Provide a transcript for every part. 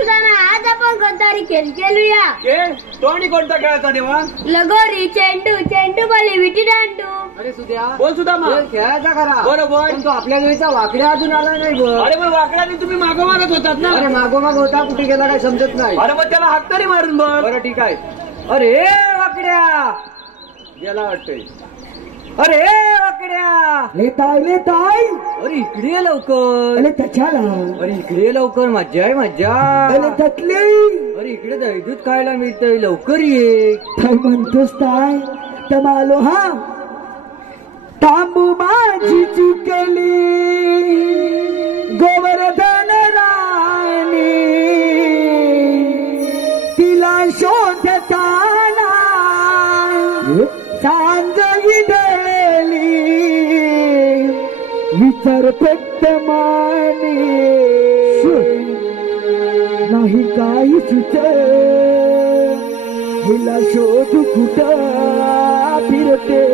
आज आपण कोणतरी खेळ खेळूया. खेळ तो आणि कोणता खेळायचा तेव्हा? लगोरी, चेंडू, चेंडू बाली, विटी दांडू. अरे सुद्या बोल सुद्धा मग खेळायचा खरा बरोबर. पण तो आपल्या वेळीचा वाकड्या अजून आला नाही बघ. अरे पण वाकड्याने तुम्ही मागोमागत होतात ना. अरे मागोमाग होता कुठे गेला काय समजत नाही. अरे मग त्याला हात तरी मारून बघ. बरं ठीक आहे. अरे वाकड्या गेला वाटतंय. अरे वाकड्या लेताय अरे इकडे ये लवकर. अरे त्याच्याला अरे इकडे ये लवकर. मज्जा आहे मज्जा. अरे त्यातले अरे इकडे दही दूध खायला मिळतंय लवकर ये. काय म्हणतोस ताय तर आलो हा. तांबू माझी चुकली गोवर्धन राणी तिला शोधताना सांज विढळली विचार फक्त माने नाही काही सुचे हिला शोध कुठं फिरते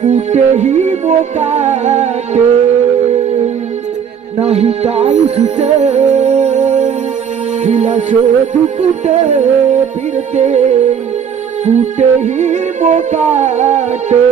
कुठेही मोकाटे नाही काही सुचे हिला शोध कुठे फिरते कुठेही मोकाटे.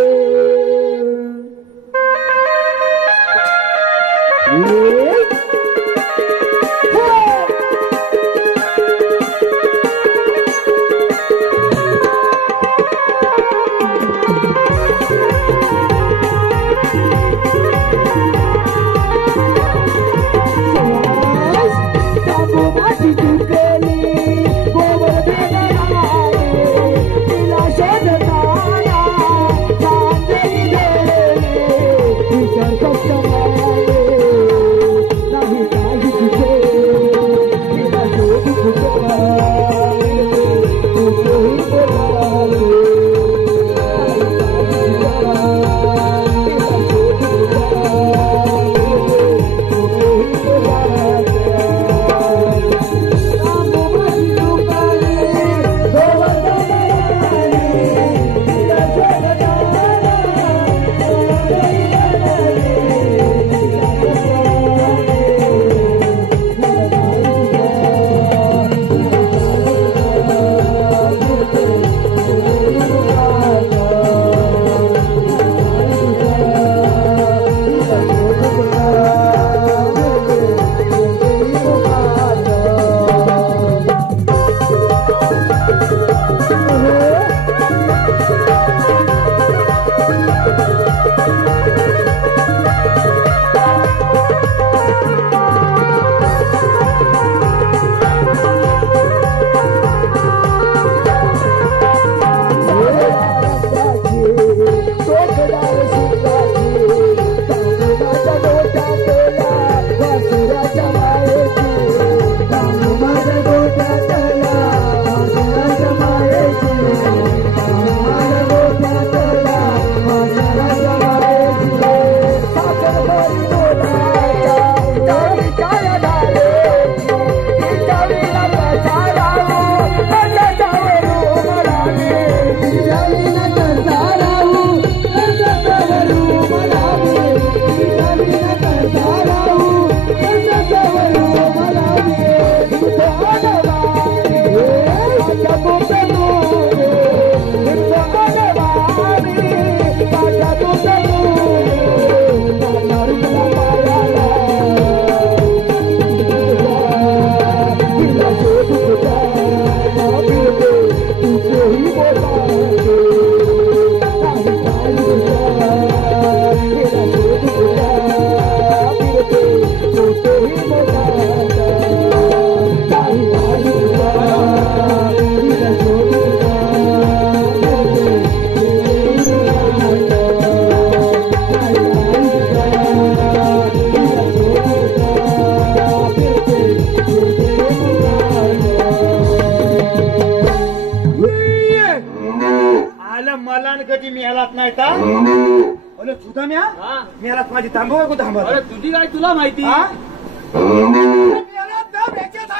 माझी थांबव को थांबव. अरे तुझी काय तुला माहिती.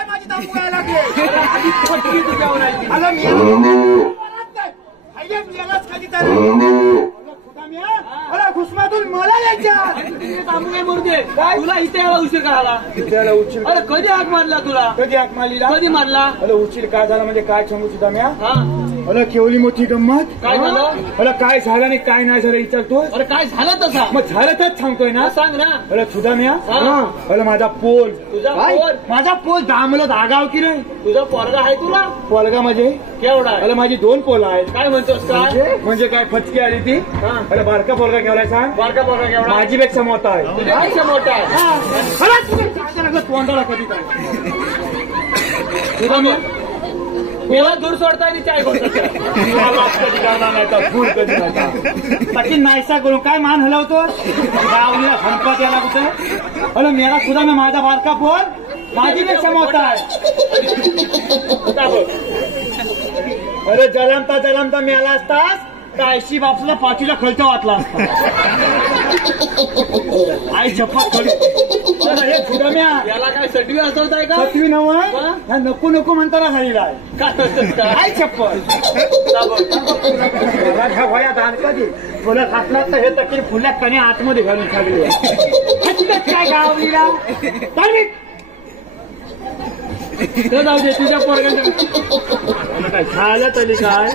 माझी थांबवायला लागले. खुसमातून मला यायच्या थांबू काय बोलते तुला इथे यायला उशीर करायला त्याला उशीर अरे कधी हाक मारला तुला कधी हाक मारलीला कधी मारला अरे उशीर काय झाला म्हणजे काय सांगू सुद्धा म्या हा अरे केवली मोठी गंमत काय झालं अरे काय झालं आणि काय नाही झालं विचारतो अरे काय झालं तसा मग झालं तर सांगतोय ना सांग ना अरे सुद्धा म्या हा. अरे माझा पोल तुझा काय? पोर माझा पोल दामलं धागाव की नाही तुझा पोरगा आहे तुला पोलगा म्हणजे केवढा आहे? अरे माझी 2 पोलं आहेत काय म्हणतोस काय म्हणजे काय फटकी आली ती हा. अरे बारका पोलगा केवढा सांग बारका पोरगा केवढा आहे? माझीपेक्षा मोठा आहे तुझ्यापेक्षा मोठा आहे अरे तुला काय लागलं तोंडाला कधी काय तुला मी मला दूर सोडता आणि चाय करता कधी करणार नाही तर फुल कधी नाही बाकी नाहीसा करून काय मान हलवतो गावलीला संपत याला कुठे अरे मेरा सुद्धा मी माझा बारका पोल माझीपेक्षा मोठा आहे अरे जलमता जलमता मेला असतास तर 80 बापसूला पाचवीला खर्च वाचला असता आई झपत खडी हे सुद्धा म्या याला काय सटवी असवत आहे का 7वी नव हा? हा नको नको म्हणताना झालेला आहे काय म्हणतोस काय काय चप्पल ह्या भया दान कधी फुलं खातला तर हे तकी फुल्या कणी आतमध्ये घालून खाली काय गावलीला जाऊ दे तुझ्या पोरग्यांचं काय झालं तरी काय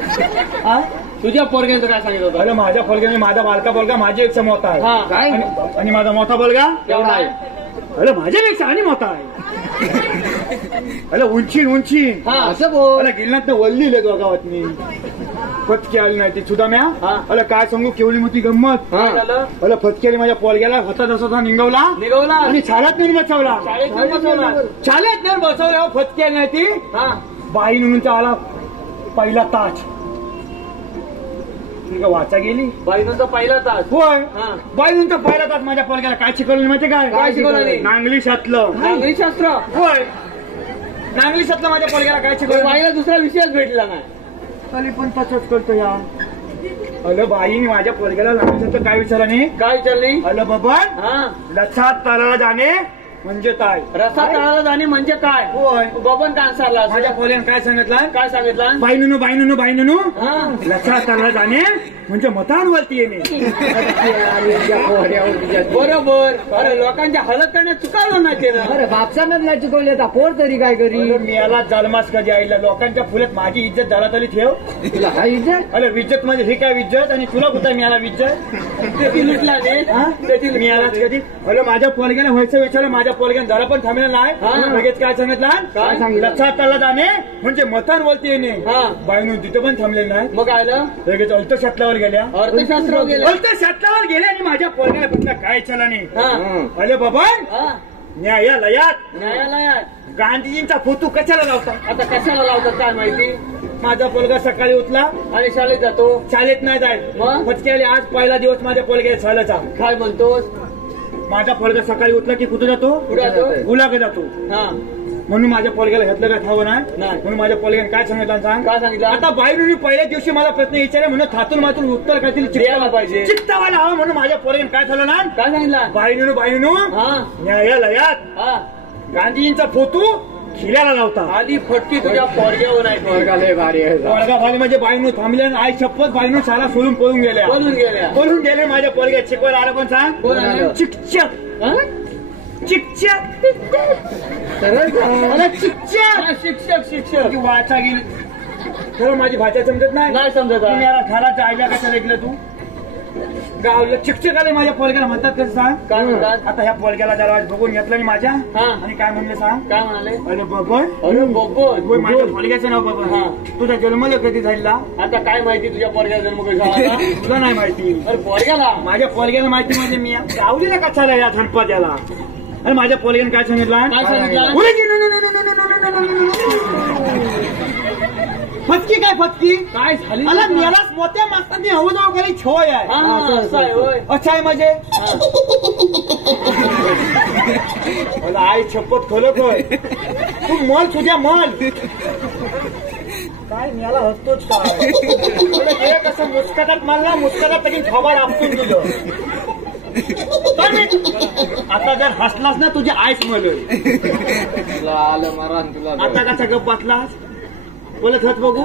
हा? तुझ्या पोरग्यांचं काय सांगितलं होतं अरे माझ्या पोलग्याने माझा बारका पोलगा माझ्यापेक्षा मोठा आहे हा. काय आणि माझा मोठा पोलगा केवढा आहे अरे माझ्यापेक्षा आणि मोठा आहे अरे उंची हा असं बोल अरे गिलनात वल्लीले दोघावतनी फटकी आली नाही ती सुद्धा म्या हा. अरे काय सांगू केवढी मोठी गंमत काय झालं अरे फटकेली माझ्या पोलग्याला होता जसा निघवला निघवला आणि शाळेत नेऊन बसवला शाळेत नेऊन बसवला. शाळेत नेऊन बसवला फटकी आली नाही ती हा बाई म्हणून आला पहिला ताज ती का वाचा गेली बाईनंचा पहिला तास होय हा बाई म्हणून पहिला तास माझ्या पोलग्याला काय शिकवलं माहिती काय शिकवलं नाही? नांगली शातलं नागरिकशास्त्र होय नांगली शातलं माझ्या पोलग्याला काय शिकवलं बाईला दुसरा विषयच भेटला नाही तरी पण तसंच करतो या अलं बाईने माझ्या पोलग्याला नांगली शातलं काय विचारलं नाही काय विचारली अलं बबन हा लक्षात तळाला जाणे म्हणजे काय रस्ता तळाला जाणे म्हणजे काय होय बबन का answerला माझ्या असं? पोलग्यानं काय सांगितलं काय सांगितलं बाईनुनू हा लक्षात तळाला जाणे म्हणजे मतांवरती येणे बरोबर अरे लोकांच्या हलत करण्यात चुकावलं ना केलं अरे बापसानच नाही चुकवले आता पोर तरी काय करी मी याला जन्मास कधी आईला लोकांच्या फुलेत माझी इज्जत झाला तरी ठेव तुला हा इज्जत अरे विज्जत म्हणजे हे काय विज्जत आणि तुला कुठं मिळाला विज्जत ते लुटला रे त्याची मिळाला कधी अरे माझ्या पोलग्याने व्हायचं विचारलं माझ्या पोलग्याने जरा पण थांबलेला हा. नाही लगेच काय सांगितलं काय सांगितलं? लक्षात त्याला जाणे म्हणजे मतांवरती येणे हा. बाईनून तिथं पण थांबलेलं नाही मग आलं लगेच अल्टशातलावर गेल्या अर्थशास्त्र गेलं अल्टशातलावर गेले आणि माझ्या पोलग्याला म्हटलं काय चला नाही हा अरे बाबा हा न्यायालयात न्यायालयात गांधीजींचा फोटो कशाला लावता आता कशाला लावतात काय माहिती माझा पोलगा सकाळी उठला आणि शाळेत जातो शाळेत नाही जायत मग? फटके आज पहिला दिवस माझ्या पोलग्या शाळेचा काय म्हणतोस माझा पोलगा सकाळी उठला की कुठे जातो कुठे जातो गुलाकडे जातो हा म्हणून माझ्या पोलग्याला घेतलं काय ठाव नाही नाही. म्हणून माझ्या पोलग्याने काय सांगितलं सांग काय सांगितलं? आता बाईने पहिल्या दिवशी मला प्रश्न विचारला म्हणून थातून मातून उत्तर काहीतरी द्यायला पाहिजे. चित्तावाला हवं म्हणून माझ्या पोलग्याने काय झालं ना काय सांगितलं बाईनू हा न्यायालयात हा गांधीजींचा फोटो खिल्याला लावता आधी फटकी तुझ्या पोरग्यावर आहे पोलगा भाली म्हणजे बाईनू थांबल्या आणि आई शपथ बाईनू शाळा सोडून पळून गेल्या बोलून गेल्या पळून गेले माझ्या पोलग्या शिकवायला आलं पण सांग कोण आलं? चिकचक हा? चिकचक शिक्षक की वाचा गेली खरं माझी भाषा समजत नाही नाही समजत आहे. तुम्ही याला घराच्या आईला कसं ऐकलं तू गावलं चिकचक आले माझ्या पोलग्याला म्हणतात कसं सांग काय म्हणतात आता ह्या पोलग्याला जरा बघून घेतलं आणि माझ्या हा. आणि काय म्हणले सांग काय म्हणाले अरे बबन अरे बघ होय, माझ्या पोलग्याचं नाव बबन हा. तुझा जन्मला कधी झाला आता काय माहिती तुझ्या पोरग्याचा जन्म कसा झाला? तुला नाही माहिती अरे पोरग्याला माझ्या पोलग्याला माहिती म्हणजे मी गावलीला कशाला या धनपत याला आणि माझ्या पोलग्याने काय सांगितलं काय सांगितलं? फटकी काय फटकी काय झाली मला मेलाच मोठ्या माणसांनी हवं काही छोय आहे हा, असं आहे होय. अच्छा आहे म्हणजे मला आई छप्पत खोलत होय तू मल तुझ्या मल काय मला हसतोच काय हे कसं मुस्कटात मारला मुस्कटात तरी खबर आपटून दिलं आता जर हसलास ना तुझी आईस मल आलं मरण तुला आता कसा गप बसलास बोलत हत बघू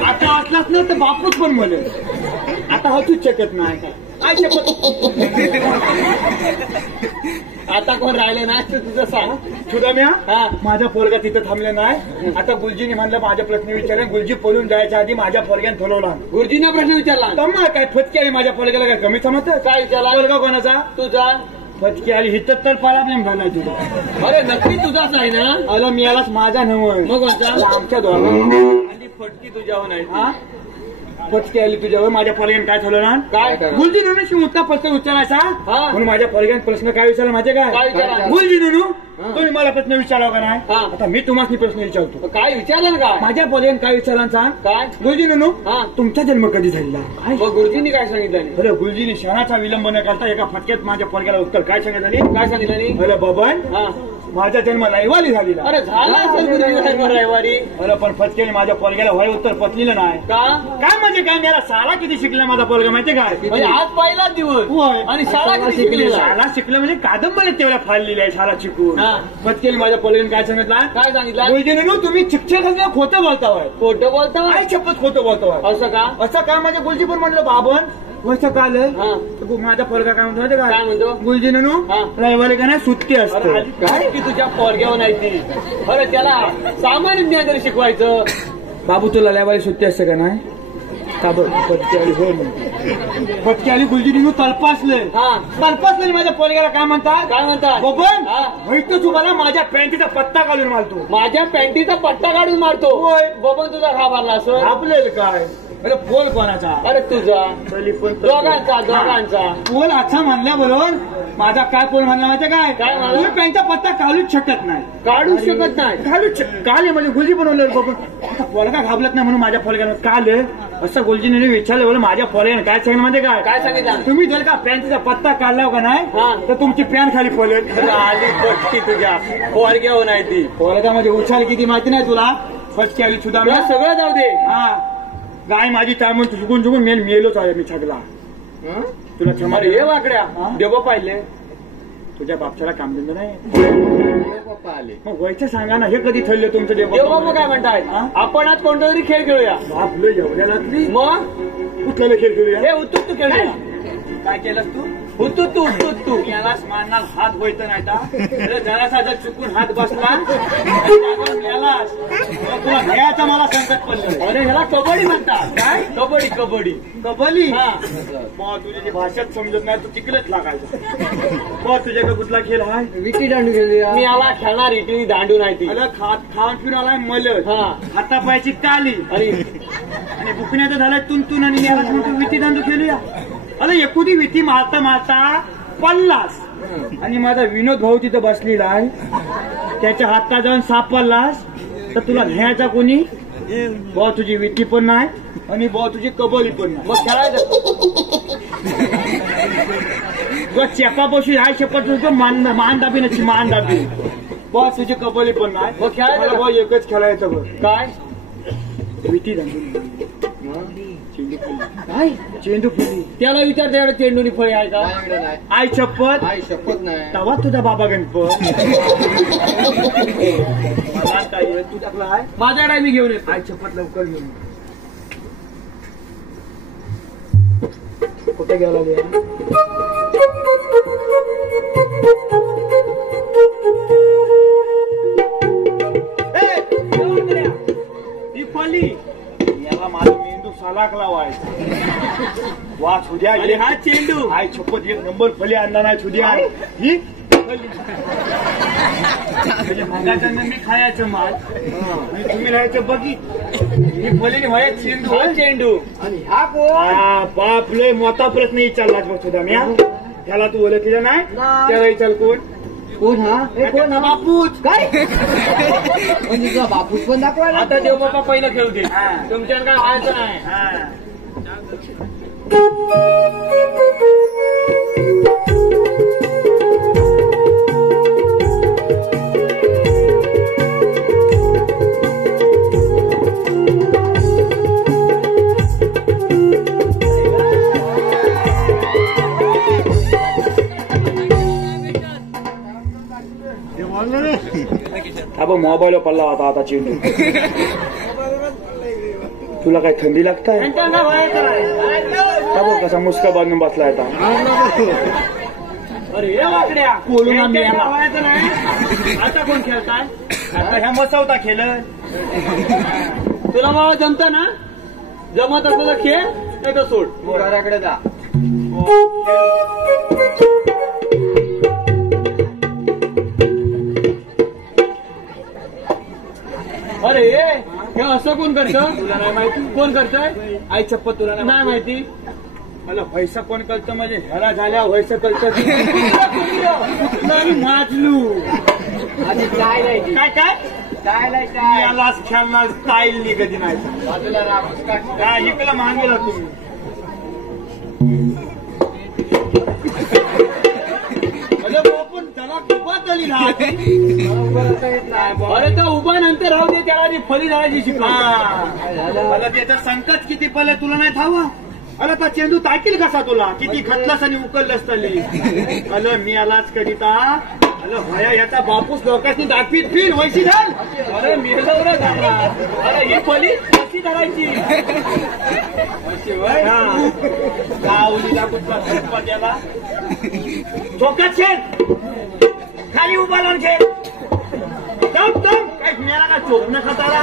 आता असलास ना तर बापूच पण म्हणेल आता होतूच शकत नाही. काय शपथ आता कोण राहिले ना तुझं सांग. सुदाम्या हा. माझ्या पोरगा तिथं थांबले नाही. आता गुलजीने म्हणलं माझा प्रश्न विचारला. गुलजी पळून जायच्या आधी माझ्या पोरग्याने थोलवला. गुरुजीने प्रश्न विचारला. तम्मा काय फटके आली माझ्या पोरग्याला काय कमी समजत. काय विचारला? पोरगा कोणाचा? तुझा. फटके आली हिथं तर प्रॉब्लेम झाला तुझा. अरे नक्की तुझाच आहे ना. आला मी यालाच माझा नवं. मग कोणता? आमच्या दोघांना आणि फटकी तुझ्यावर नाही. हा फटके आली तुझ्यावर. माझ्या पोरग्याने काय ठरवलं? काय? गुलजी ननूशी मोठा प्रश्न विचारायचा. हा. म्हणून माझ्या पोरग्याने प्रश्न काय विचारला माहिती काय काय? विचारला? गुलजी ननू तुम्ही मला प्रश्न विचारावा का नाही? हा. आता मी तुम्हाला प्रश्न विचारतो. काय विचारलं ना काय? माझ्या पोरग्याने काय विचारला सांग. काय? गुलजी ननू हा. तुमचा जन्म कधी झालेला? काय? मग गुरुजींनी काय सांगितलं? अरे गुलजीने क्षणाचा विलंब न करता एका फटक्यात माझ्या पोरग्याला उत्तर काय सांगितलं? काय सांगितलं नाही? अरे बाबन हा. माझा जन्म रविवारी झालेला. अरे झाला असेल गुरुजी रविवारी. अरे पण फटक्याने माझ्या पोरग्याला वय उत्तर पचलेलं नाही. का? काय म्हणजे काय मला शाळा किती शिकला माझा पोरगा माहितीये काय? म्हणजे आज पहिला दिवस. होय. आणि शाळा किती शिकलेला? शाळा शिकलं म्हणजे कादंबरी तेवढ्या फाडलेली आहे शाळा शिकून. हा. फटकेने माझ्या पोरग्याने काय सांगितलं? काय सांगितलं? गुलजीनू तुम्ही शिक्षक खोटं बोलताय. खोटं बोलतो. काय शपथ खोटं बोलताय. असं का? असं काय माझ्या गुलजी पण म्हणलं बाबन वर्ष काल हा. माझा पोरगा काय म्हणतो माहिती काय म्हणतो? गुलजी ननू हा. रविवारी का नाही सुट्टी अरे असते. आधी काय की तुझ्या पोरग्यावर नाही ती. अरे त्याला सामान्य ज्ञान तरी शिकवायचं. बाबू तुला रविवारी सुट्टी असते का नाही? का बरं फटकी आली होय म्हणते. फटकी आली गुलजी ननू तलपासले. हा. तलपासले माझ्या पोरग्याला काय म्हणतात? काय म्हणतात? बबन हा. माहित तुम्हाला माझ्या पॅन्टीचा पत्ता काढून मारतो. माझ्या पॅन्टीचा पट्टा काढून मारतो. होय. बबन तुझा घाबरला असं. आपलेल काय? अरे पोल कोणाचा? अरे तुझा. तरी पण दोघांचा दोघांचा. पोल अच्छा म्हणल्याबरोबर माझा काय पोल म्हणला माहिती काय? काय म्हणला? तुम्ही पॅन्टचा पत्ता काढूच शकत नाही. काढू शकत नाही. काल म्हणजे गुलजी बनवलं बघून आता पोलगा घाबरत नाही म्हणून माझ्या पोलग्यानं काल असं गुलजीने विचारलं बोल माझ्या पोलग्यानं काय सांगितलं म्हणजे काय सांगितलं? तुम्ही जर का पॅन्टचा पत्ता काढला का नाही हा. तर तुमची पॅन्ट खाली पडेल. आली फटकी तुझ्या पोरग्यावर नाही ती. पोलगा म्हणजे उछाल किती माहिती नाही तुला? फटकी आली सुद्धा तुला सगळं जाऊ दे. हा गाय माझी त्यामुळे चुकून चुकून मेलोच आहे मी छगला. तुला क्षमा अरे हे वाकड्या हा? देव पाहिले. तुझ्या बापच्याला काम दिलं नाही पप्पा आले. मग व्हायचं सांगा ना. हे कधी ठरलं तुमचं देव बाबा काय म्हणताय? हा? आपण आज कोणता तरी खेळ खेळूया. आपलं एवढ्या रात्री मग कुठल्याला खेळ खेळूया? हे उत्तुक खेळूया. काय केलंस तू? तू यालाच मारणार हात व्हायचं नाही का? जरासा जर चुकून हात बसला यालाच तुला घ्यायचा मला संकट पडलं. अरे ह्याला कबड्डी म्हणतात. काय? कबड्डी कबड्डी. कबली हा. मग तुझी जी भाषाच समजत नाही तू तिकडेच लागायचं. मग तुझ्याकडे कुठला खेळ आहे? विटी दांडू खेळूया. मी याला खेळणार इटली दांडू नाही ती. अरे खाऊन फिरून आलाय मलत. हा. हातापायची काली आणि बुकण्याचं झालंय तुंतून आणि याला म्हणतो विटी दांडू खेळूया. अरे एकुदी विटी मारता मारता पडलास आणि माझा विनोद भाऊ तिथं बसलेला आहे. त्याच्या हातात जाऊन सापडलास तर तुला घ्यायचा कोणी? भाऊ तुझी विटी पण नाही आणि भाऊ तुझी कबली पण नाही. मग खेळायचं. तुझा चेपा बशी हाय शपथ मान दाबी नसची मान दाबी. भाऊ तुझी कबली पण नाही. मग खेळायचं. मला भाऊ एकच खेळायचं बघ. काय? विटी दांडू काय? चेंडू फुली. त्याला विचार त्याकडे चेंडूनी फळी आहे का? आई शपथ शपथ नाही. तवा तुझा बाबा गणपत. मला काय आहे? तुझ्याकडे आहे? माझ्याकडे मी घेऊन येतो. आई शपथ लवकर घेऊन कुठे गेला गे? ही फली याला माझा मेंदू सलाकला व्हायचा. वाच उद्या आणि हा चेंडू. आई शपथ एक नंबर फली आणला नाही उद्या. ही फली म्हणजे मगाच्यानं मी खायचं माल आणि तुम्ही राहायचं बघित. ही फलीने व्हाय चेंडू. हा चेंडू. आणि हा कोण? बाप लय मोठा प्रश्न विचारलाच बघ सुद्धा मी. त्याला तू ओळखीला नाही? त्याला विचार कोण? कोण हा? हे कोण हा? बापूच. काय म्हणजे तुझा बापूस पण दाखवायला? आता देव बाबा पहिलं खेळू दे. हा. तुमच्यानं काय व्हायचं नाही. हा. अब मोबाईल पडला होता आता चेंडू. तुला काय थंडी लागताय? त्यांच्यानं काय व्हायचं नाही. कसा मुस्का बांधून बसला आता. अरे हे वाकड्या बोलू ना मी हे याला. खेळायचं नाही. आता कोण खेळताय? आता ह्या मसवता खेळ. तुला मला जमत ना? जमत असलं तर खेळ नाही तर सोड. घराकडे जा. अरे हे असं कोण करतं? तुला नाही माहिती कोण करतंय? आई चप्पत तुला नाही माहिती. मला व्हायचं कोण कळतं म्हणजे ह्याला झाल्या व्हायचं कळतं. माजलू आधी काय लायची? काय काय काय लायचं? यालाच खेळणार स्टाईल नी कधी नाही. बाजूला राहा. काय इकडं मागेला तुम्ही. पण त्याला खूपच आली ना. अरे तर उभा नंतर राहू दे, त्याला ती फली जायची शिकवा. मला त्याचं संकट किती पडलं तुला नाही ठावा. अरे आता चेंडू टाकील कसा तुला किती खतलास आणि उकललंस तरी. अल मी आलाच करिता अल भया याचा बापूस लोकांनी दाखवीत फिर वैशी घाल. अरे मिळवलं झाला. अरे ही फली कशी धरायची? गावलीला कुठला सरपंच याला चोकात शेत खाली उभा लावून खेळ. दम दम काय मिळाला का चोप न खाताला.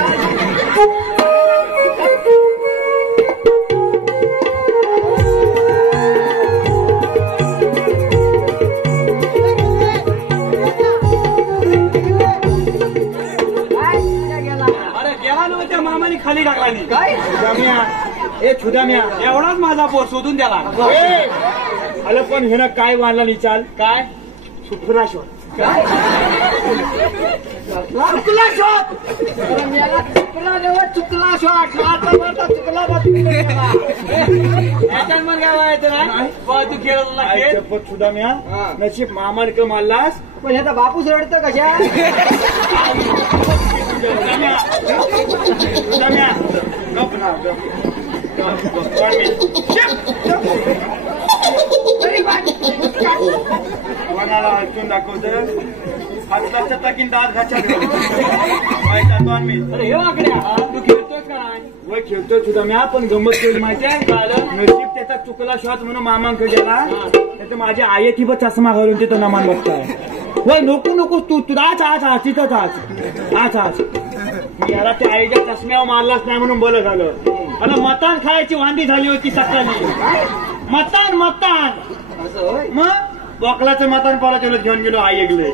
अरे गेला ना त्या मामाने खाली टाकला नाही. काय? ए छुदाम्या एवढाच माझा पोर शोधून त्याला. अल पण हे काय वाढला निचाल काय? सुखरा शोध. काय? चुकला शोध. चुकला नव्ह, चुकला शॉट. चुकला याच्यात मग काय व्हायचं नाही. तू खेळला आई खेळ. चप्पत छुदाम्या हा. नशीब मामाने क मारलास. पण ह्याचा बापूस रडतं कशा? छुदाम्या गप ना गप. कोणाला हलचून दाखवतं हाताच्या टाकीन दात घाच्या मी. अरे हे वाकड्या तू खेळतोय का नाही? वय खेळतोय सुद्धा मी पण गंमत केली माहितीये. नशीब त्याचा चुकला श्वास म्हणून मामांकडे गेला. त्याचं माझ्या आयेची ब चष्मा घालून तिथं नमान बघताय. वय नको नको तू आज आज आज तिथंच आज आज मी याला त्या आईच्या चष्म्यावर मारलाच नाही म्हणून बरं झालं. आणि मतान खायची वांदी झाली होती सकाळी. मतान मतान असं होय? मग बोकलाचं मतान परत गेलो घेऊन गेलो आई गेलोय.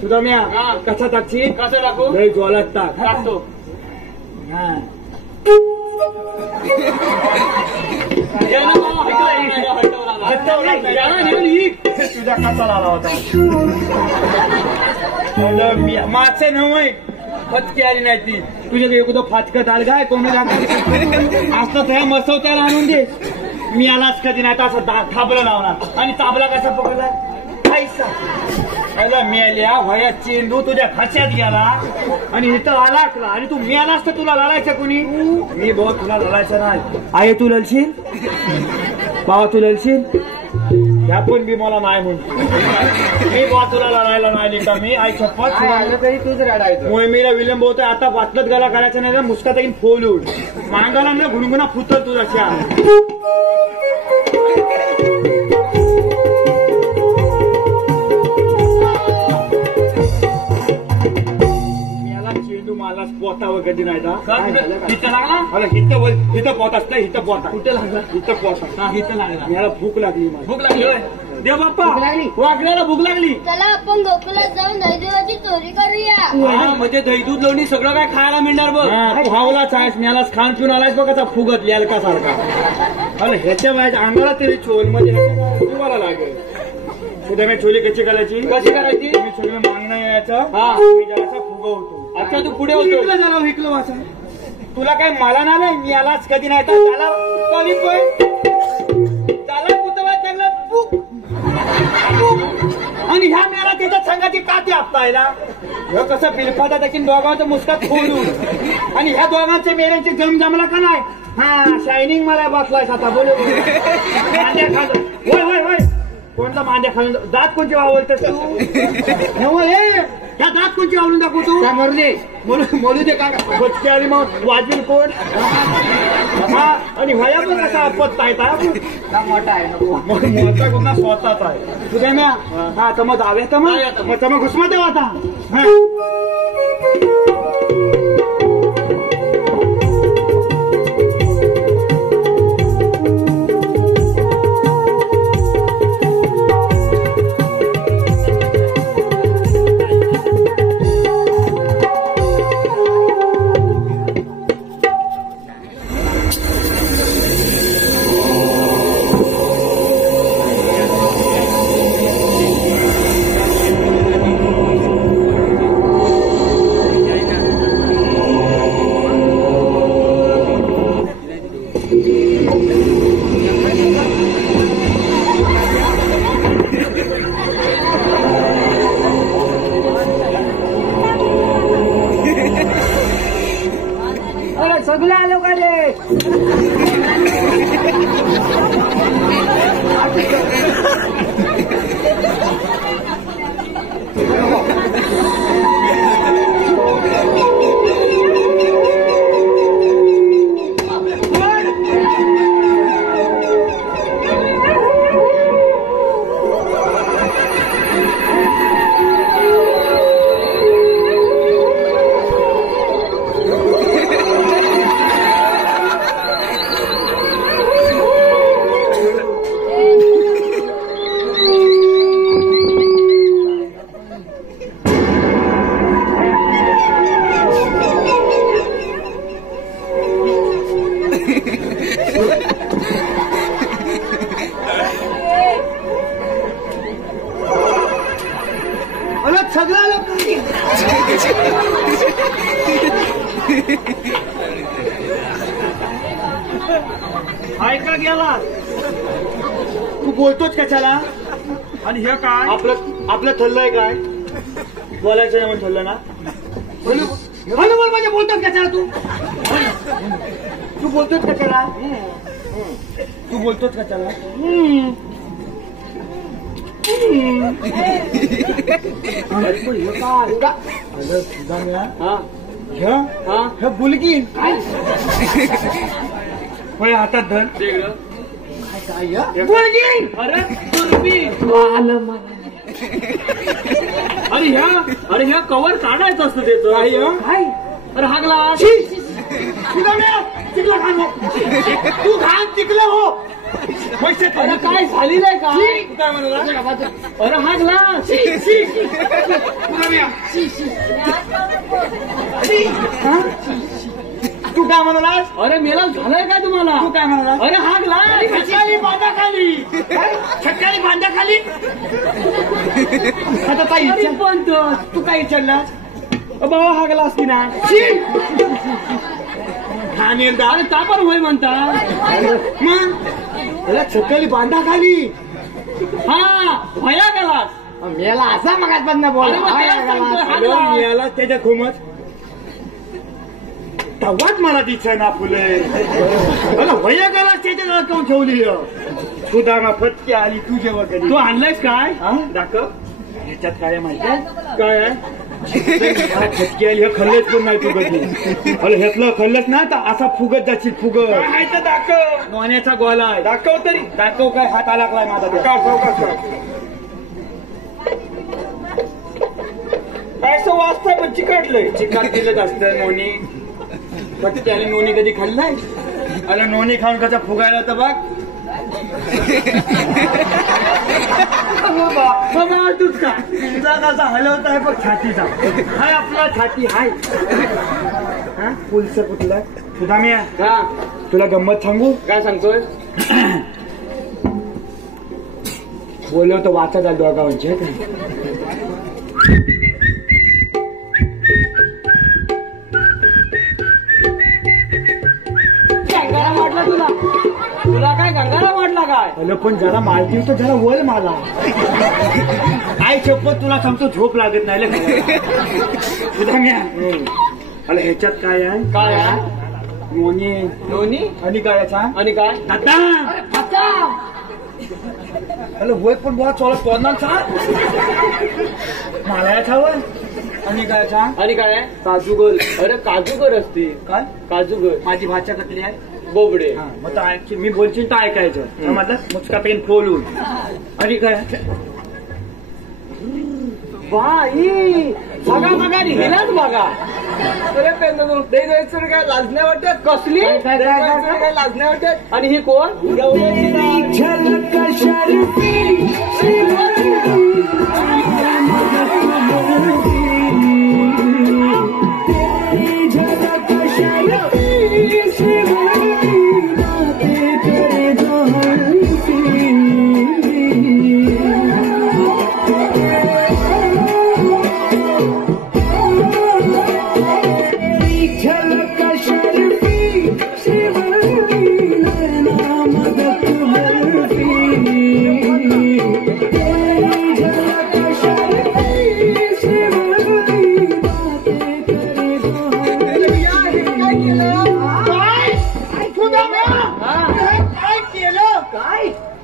सुद्धा मी हा. कसा टाकची कसं टाकू? लय ज्वालात टाक. टाकतो. हा. यानं मला हटवला. यानं नेऊन इक. तुझ्या कसा आला होता. मागचे नव्हे फटकी आली नाही ती. तुझ्या एकदा फाटकत आल काय कोणी असतं त्या मसवत्याला आणून दे. मी आलाच कधी नाही तर असं थाबला लावणार आणि ताबला कसा पकडला पैसा. अरे मेल्या भया चेंडू तुझ्या खाच्यात गेला आणि इथं आलाकला आणि तू मेलास तर तुला लढायचं कोणी. मी भाऊ तुला लढायचं नाही. आहे तू लढशील भावा तू लढशील. ह्या पण बी मला नाही म्हणतो. मी बा तुला लढायला नाही का मी आई काय आलं छप्पत तरी तूच रडायचं. मोहिमेला विलंब होतोय. आता वाटलत गला करायचं नाही तर मुस्का ताईन फोलून मांगाला ना घुणगुणा फुटत तुझ्या. चेंडू मला पोतावर कधी नाही इथं लागला. मला हिथं पोत असतं हिथं पोता. कुठे लागला? हिथं पोता. इथं लागला. मला भूक लागली मला. भूक लागली होय. देव बाप्पा भूक लागली? वाकड्याला भूक लागली. चला आपण गोकुलात जाऊन दैदेवाची चोरी करूया. हा, म्हणजे दही दूध लोणी सगळं काय खायला मिळणार बघ. हा, तू हावलाच आहेस मलाच खाण पिऊन आलायस बघ कसा फुगत यालका सारखा. अरे ह्याच्या माझ्या अंगाला तरी चोल म्हणजे तुम्हाला लागेल. उद्या मी छोली कशी करायची कशी करायची? मी छोली मागणं यायचं. हा. मी जरासा फुगवतो. अच्छा तू पुढे होतो. विकलं झाला विकलं वाचा. तुला काय मला ना नाही मी यालाच कधी नाही तर त्याला कधी पण त्याला कुतवा चांगला फुग आणि ह्या मेला त्याच्या संघाची काती आपतायला. ह्या कसं बिलफादा देखील दोघांचं मुस्कात फोडून आणि ह्या दोघांच्या मेऱ्यांचे जम जमला का नाही. हा शायनिंग मला बसलाय आता बोल. मांड्या खाल होय होय होय. कोणता मांड्या खालून दात कोणते वावरतेस तू. नव हे ह्या दात कोणची आवडून दाखवतो मरू दे बोलू दे काय बचके आणि मग वाजवील कोण हा आणि वया पण कसा आपत्ता आहे मोठा आहे नको मोठा गुन्हा स्वतःच आहे तुझ्या म्या हा तर मग जावे तर मग घुसमा देवा आता हा. सगळं आलो का रे सगळं ऐका गेला तू बोलतोच कशाला आणि हे काय आपलं ठरलंय काय बोलायचं नाही म्हणून ठरलं ना बोल म्हणजे बोलतोच कशाला तू बोलतोच कशाला तू बोलतोच कशाला बुलगीन होय हातात धर बुलगीन अरे अरे ह्या कवर काढायचं असतं त्याचं काय अरे हा ग्लास चिकला खान तू घाण चिकलं हो पैसे अरे काय झालेलं आहे का तू काय म्हणाला अरे हा ग्लास तू काय म्हणालास अरे मेला झालंय काय तुम्हाला तू काय म्हणाला अरे हा ग्लास सकाळी बांधाखाली सकाळी बांधाखाली आता काय अरे पण तू काय विचारलास बाबा हा ग्लास की ना अरे का पण होय म्हणता मग त्याला सकाळी बांधाखाली हा भया ग्लास मेला असा मगात बंद बोल याला त्याच्या घुमत तेव्हाच मला दिसत ना फुले मला भया गेला त्याच्या काऊन ठेवली सुदामा फटके आली तुझे वगैरे तू आणलायस काय दाखव ह्याच्यात काय माहिती काय आहे फटके आली हे खल्लेच पण नाही तू कधी अरे ह्यातलं खल्लच ना तर असा फुगत जाशील फुगत दाखव नोण्याचा गोला आहे दाखव तरी दाखव काय हात आलाकलाय माझा काय असं वाजता पण चिकटलंय चिकटलेलंच असतं नोनी फटके आली नोनी कधी खाल्लाय अरे नोनी खाऊन कसा फुगायला तर बघ तूच का तुझा कसा हलवत आहे बघ छातीचा हाय आपला छाती हाय पुलस कुठला तुझा मी तुला गंमत सांगू काय सांगतोय बोललो तर वाचा झाला दोघांचे गंगारा वाटला तुला तुला काय गंगारा वाटला काय अरे पण जरा मारतील तर जरा वर मला काय शपथ तुला सांगतो झोप लागत नाही तुझा मी अरे ह्याच्यात काय आहे काय आहे नोनी दोन्ही आणि काय याचा आणि काय दादा अरे वय पण बुवा चोळा तोंडाचा मला याच्यावर आणि काय सांग आणि काय काजूगर. अरे काजूगर असते काय काजूगर माझी भाषा कसली आहे बोबडे हा, मग तर मी बोलशील तर ऐकायचं म्हटलं मुचका पेन फोलून. आणि काय बाई बघा बघा हिलाच बघा. अरे पेंदर काय लाजण्या वाटत कसली काय लाजण्या वाटत. आणि ही कोण झलक शर्फी झलक शर्फी बातें करे झलक शर्फी शिवली नैना मदक बर्फी झलक शर्फी शिवली बातें करे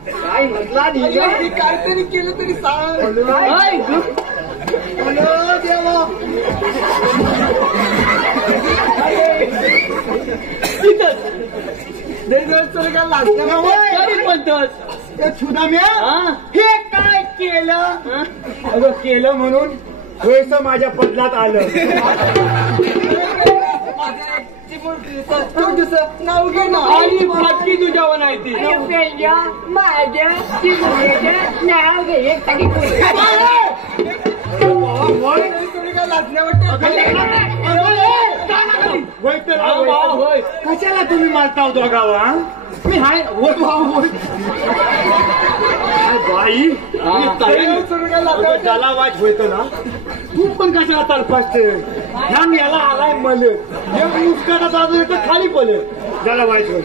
काय म्हटला काहीतरी केलं तरी सांग. हे काय केलं अगं केलं म्हणून व्हायचं माझ्या पदरात आलं. नाव घे ना आणि फाटकी तुझ्यावर नाही ती माझ्या नाव घे कशाला तुम्ही मारता होतो गावा मी हाय बाई त्याला वाईट होत ना तू पण कशाला तळपासते ह्या याला आलाय मल एक मुस्कारात अजून येतं खाली पले त्याला वाईट होत.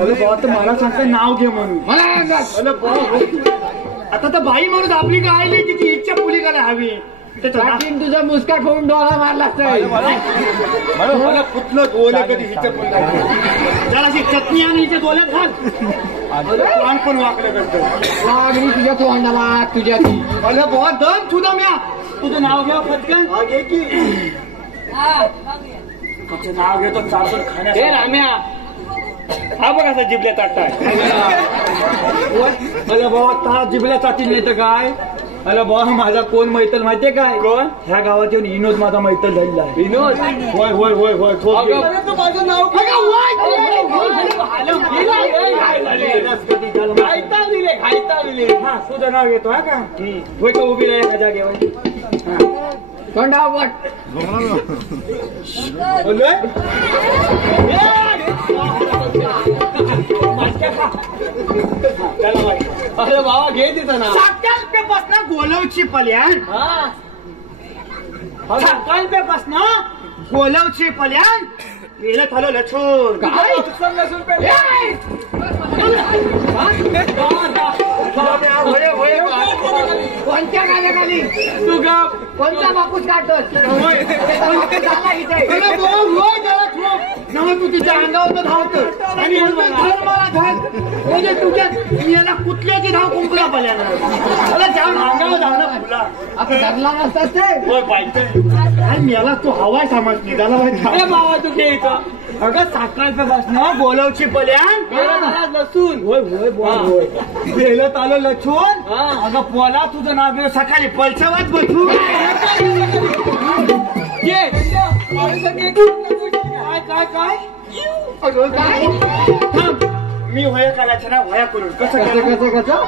अरे बाबा तर मला सांगतं नाव घे म्हणून. अरे बाबा आता तर बाई माणूस आपली काय आली तिची इच्छा पुली करायला हवी. तुझा मुस्का ठेवून डोळा मारला मला कुठलं डोले कधी हिच्या त्याला अशी चटणी आणि हिच्या डोल्यात घाल. तोंड पण वाकडं करतो तुझ्या तोंडाला तुझ्या अरे बाबा दम तुझा म्या तुझं नाव घ्या पटकन घे की तुझं नाव घेतो चालून खाण्या. हे राम्या हा बघ असा जिबल्या चाटताय. अरे बाबा ता जिबल्या चाटील नाही तर काय. अरे बाबा माझा कोण मैत्रीण माहितीये काय कोण ह्या गावात येऊन विनोद माझा मैत्रीण झालेला आहे. विनोद होय होय होय होय तू माझं नाव घायता दिले हा तुझं नाव घेतो हा का होय तो उभी राहा एका जागेवर. तोंडा बोललोय अरे बाबा घे तिथं ना संकल्पेपासनं गोलवची पल्याण संकल्पेपासनं गोलवची पल्याण गेलं थालो लछून कोणत्या गाण्याखाली तू गप कोणता बापूस काढतोस तू तिच्या अंगावर धावत आणि मला धाव म्हणजे तुझ्या याला कुठल्याची धाव कुंकला पल्याला मला जाऊन अंगावर धावला फुला आपण धरला नसतात ते होय पाहिजे आणि याला तू हवाय समज निघाला अरे बाबा तू घे इथं. अगं साखरपेपासनं बोलवची पल्यान लसूण होय होय बोल होय गेलं आलं लचून अगं पोला तुझं नाव घेऊ सकाळी पलसावात बसू काय काय काय मी वया करायचं ना वया करून कसं कसं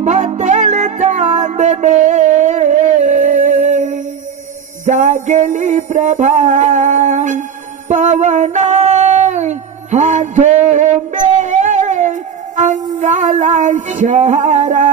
नाभातल चांदणे जागेली प्रभा पवन हा झोंबे अंगाला शहरा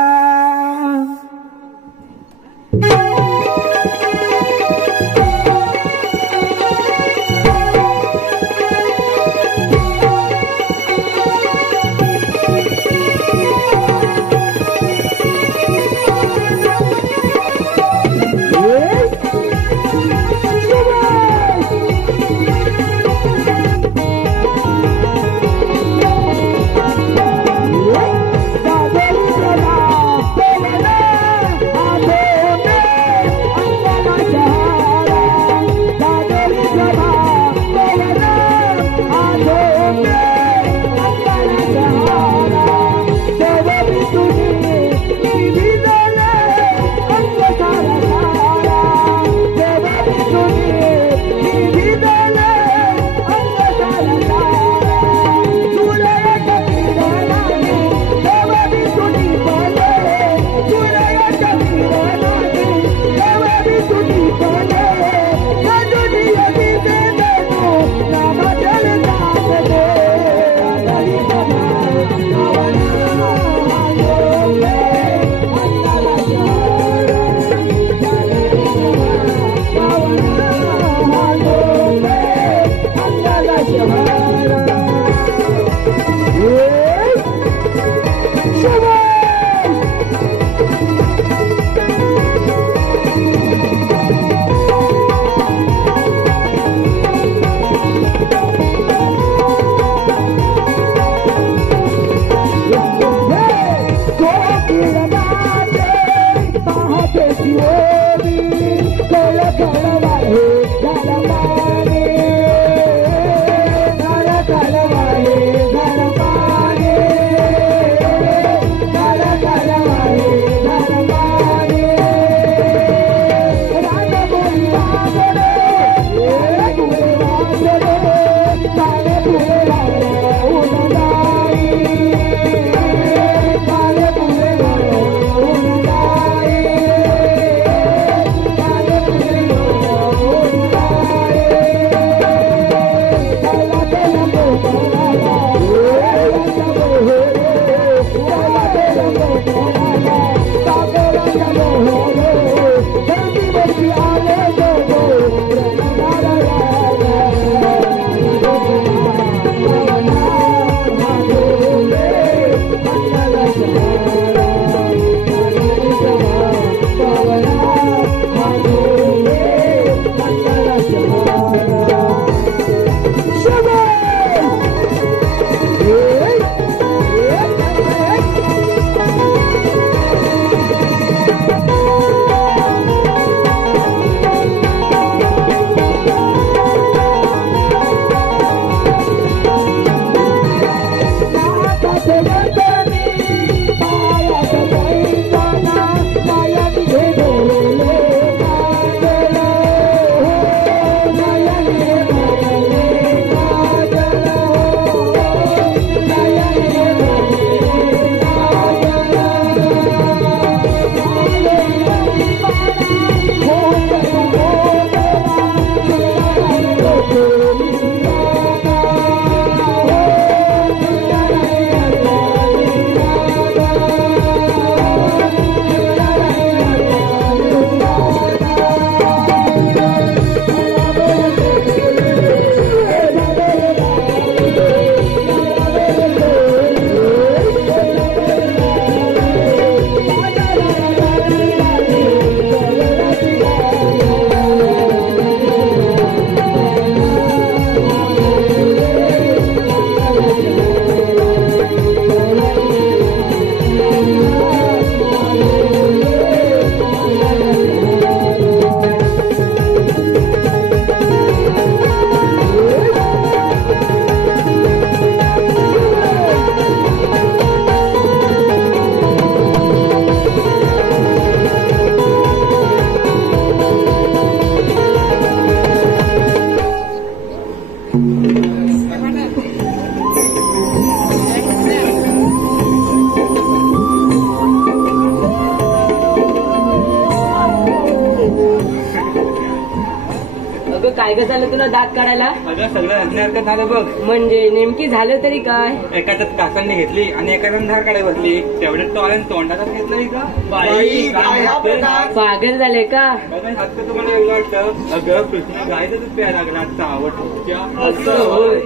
झालं तुला दात काढायला? अगं सगळं हरण्यासारखं झालं बघ. म्हणजे नेमकी झालं तरी काय? एकाच्यात कासांनी घेतली आणि एकाच्यात धार काढायला बसली. तेवढ्यात तो आल्यानं तोंडातच घेतलं का? बाई, काय हा प्रकार? पागल झाले का? आता तुम्हाला एवढं वाटतं? अगं कृष्ण गायचं दूध प्यायला लागला आवडतं. असं होय.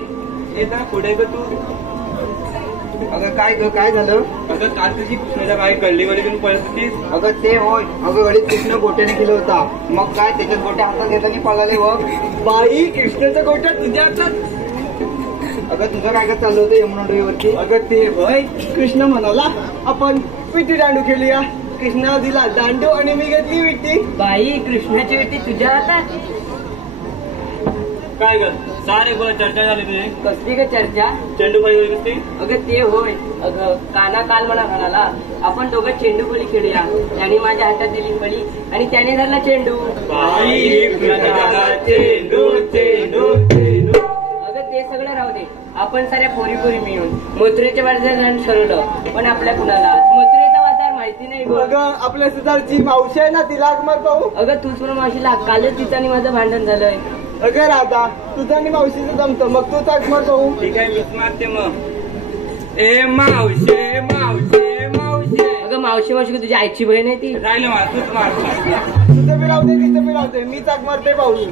येता पुढे ग तू. अगं काय झालं? अगं काल तुझी कृष्णाच्या गाय कळली गलीतून पळत होतीस. अगं ते होय. अगं गडीत कृष्ण गोट्याने केलं होता. मग काय त्याच्यात गोट्या हातात घेताना पळाले व बाई कृष्णाच्या गोट्या तुझ्या हातात. अगं तुझं काय चाललं होतं यमुना डोईवरती? अगं ते होय. कृष्ण म्हणाला आपण विटी दांडू खेळूया. कृष्णाला दिला दांडू आणि मी घेतली विटी. बाई कृष्णाची वेटी तुझ्या हातात? काय ग सारे बोला चर्चा झाली तुझी. कसली ग चर्चा? चेंडू पाहिजे कसली. अगं ते होय. अगं काना काल मला म्हणाला आपण दोघं चेंडू फळी खेळूया. त्याने माझ्या हातात दिली फळी आणि त्याने धरला चेंडू. चेंडू चेंडू चेंडू. अगं ते सगळं राहू दे. आपण साऱ्या पोरी मिळून मथुरेच्या बाजारात ठरवलं. पण आपल्या कुणाला मथुरेचा बाजार माहिती नाही बघ. अगं आपल्या सुधारची मावशी आहे ना तिला आगमर पाहू. अगं तूच पण मावशीला कालच तिचं आणि माझं भांडण झालंय. अगं राधा तुझं आणि मावशीचं जमतं मग तूच आगमर पाहू. ठीक आहे मीच मारते मग. ए मावशे मावशे मावशे. अगं मावशी मावशी तुझी आईची बहीण आहे ती. राहिलं मार तूच मार. तुझं बी राहते तिचं बी राहते मीच आग मारते पाहू.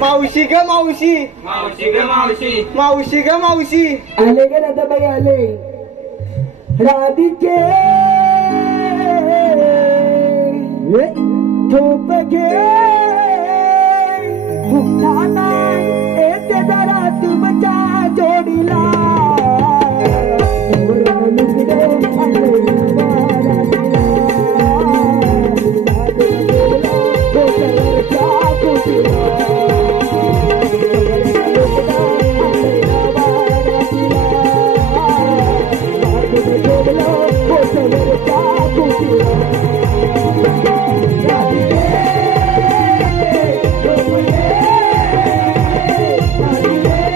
मावशी ग मावशी. मावशी ग मावशी. मावशी ग मावशी. आले ग राधाबाई आले राधीचे झोप घे भुकताना येते जरा तुमच्या जोडीला Yeah.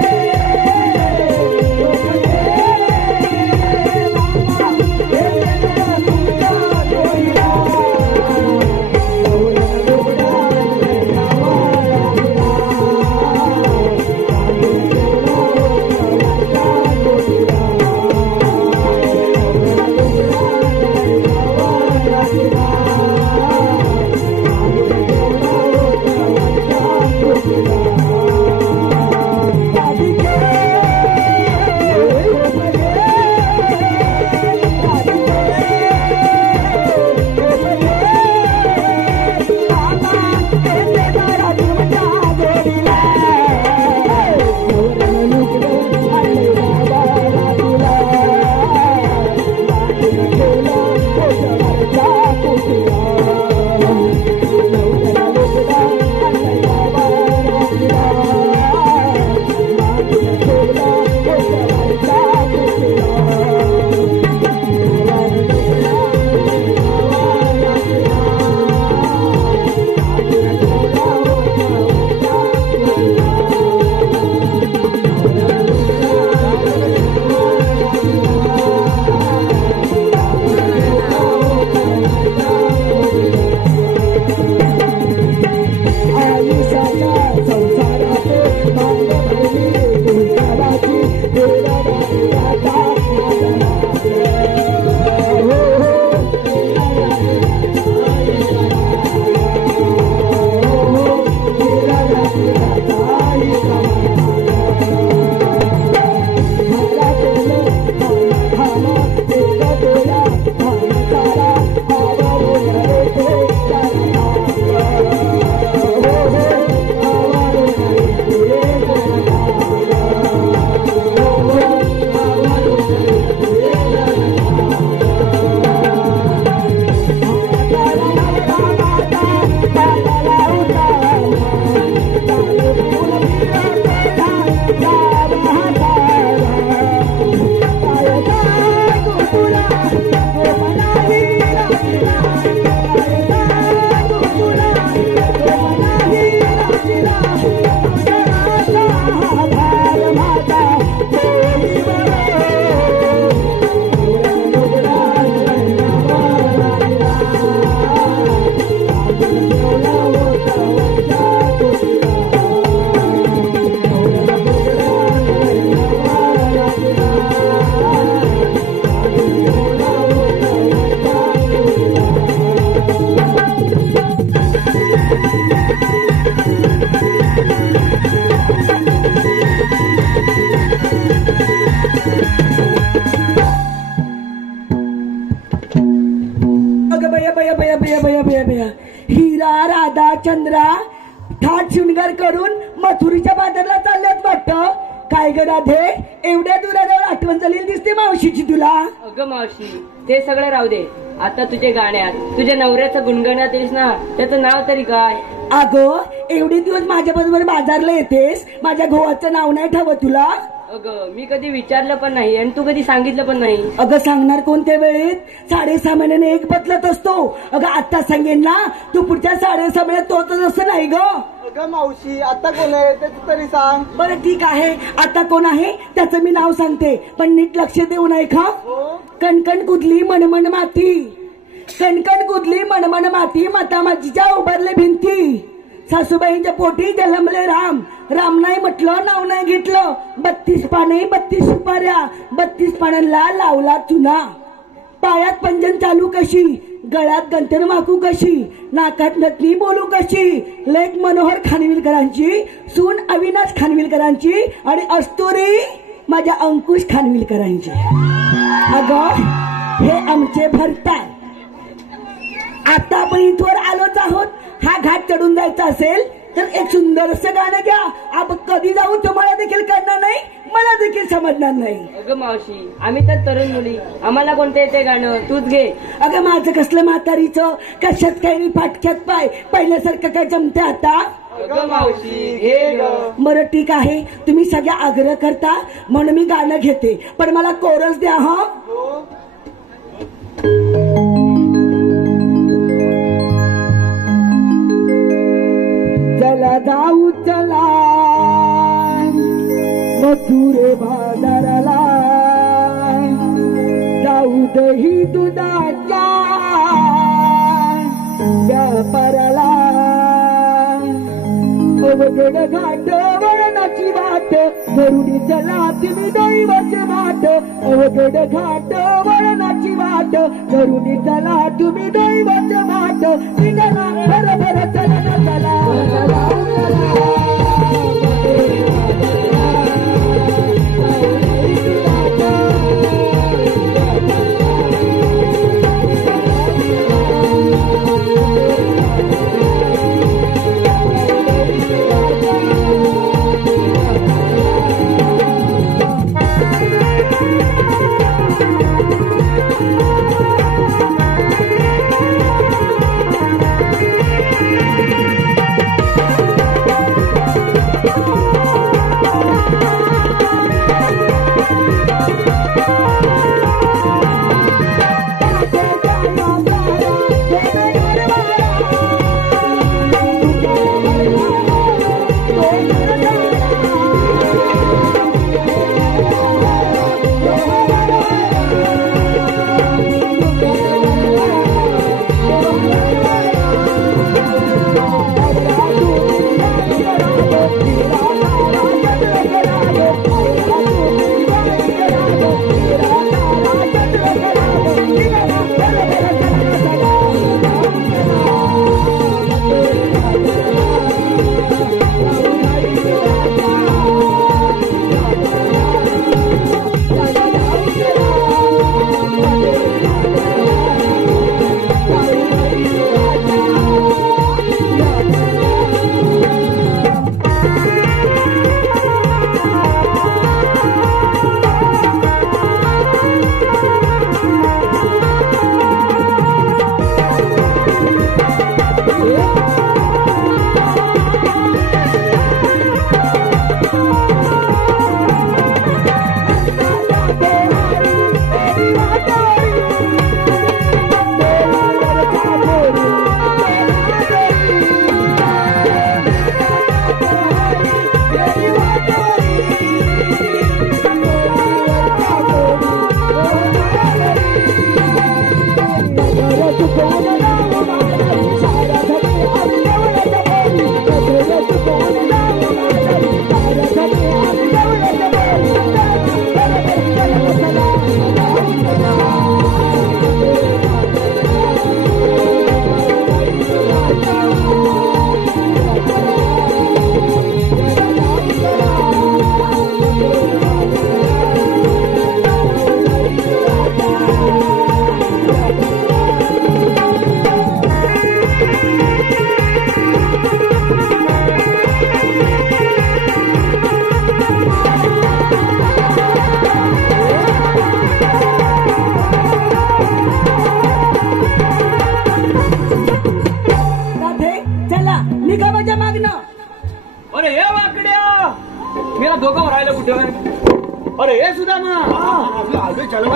राधा चंद्रा थाट शृंगार करून मथुरीच्या बाजारला चालल्यात वाटतं. काय ग राधे, एवढ्या दुराजवळ आठवण झालेली दिसते मावशीची तुला. अगं मावशी, ते सगळं राहू दे. आता तुझ्या गाण्यात तुझ्या नवऱ्याचं गुणगणत येस ना, त्याचं नाव तरी काय? अगं, एवढे दिवस माझ्या बरोबर बाजारला येतेस, माझ्या घोवाचं नाव नाही ठावं तुला? अगं, मी कधी विचारलं पण नाही आणि तू कधी सांगितलं पण नाही. अगं, सांगणार कोणत्या वेळेत? 6.5 महिन्याने एक बदलत असतो. अगं, आता सांगेन ना, तू पुढच्या 6.5 महिन्यात तोच असं नाही ग. अगं मावशी, आता कोण आहे त्याचं तरी सांग. बरं ठीक आहे, आता कोण आहे त्याचं मी नाव सांगते, पण नीट लक्ष देऊ नये का? कणकण कुदली मनमन माती, कणकण कुदली मनमन माती, माता माझीच्या उभारले भिंती. सासूबाईंच्या पोटी जन्मले राम, राम नाही म्हटलं नाव नाही घेतलं. 32 पाने 32 सुपाऱ्या, 32 पानांना लावला चुना. पायात पंजन चालू कशी, गळ्यात गंतर माकू कशी, नाकात नटणी बोलू कशी. लेक मनोहर खानविलकरांची, सून अविनाश खानविलकरांची आणि अस्तुरी माझ्या अंकुश खानविलकरांची. अगं, हे आमचे भरताय. आता आपण इथवर आलोच आहोत. हा घाट चढून जायचा असेल तर एक सुंदर असं गाणं घ्या. आपण कधी जाऊ तुम्हाला देखील कळणार नाही, मला देखील समजणार नाही. अगं मावशी, आम्ही तर तरुण मुली, आम्हाला कोणते येते गाणं, तूच घे. अगं, माझं कसलं म्हातारीचं, कशात काही फाटक्यात पाय, पहिल्यासारखं काय जमते आता? अगं मावशी, घे ग. बरं ठीक आहे, तुम्ही सगळ्या आग्रह करता म्हणून मी गाणं घेते, पण मला कोरस द्या. हा, चला जाऊ चला मथुरे बाजाराला, जाऊ दही दुधाच्या व्यापाराला. अवघड घाट वळणाची वाट, धरुणी चला तुम्ही दैवाचे माट. अवघड घाट वळणाची वाट, धरुणी चला तुम्ही दैवाचे माट. निघाला बरोबर चला चला.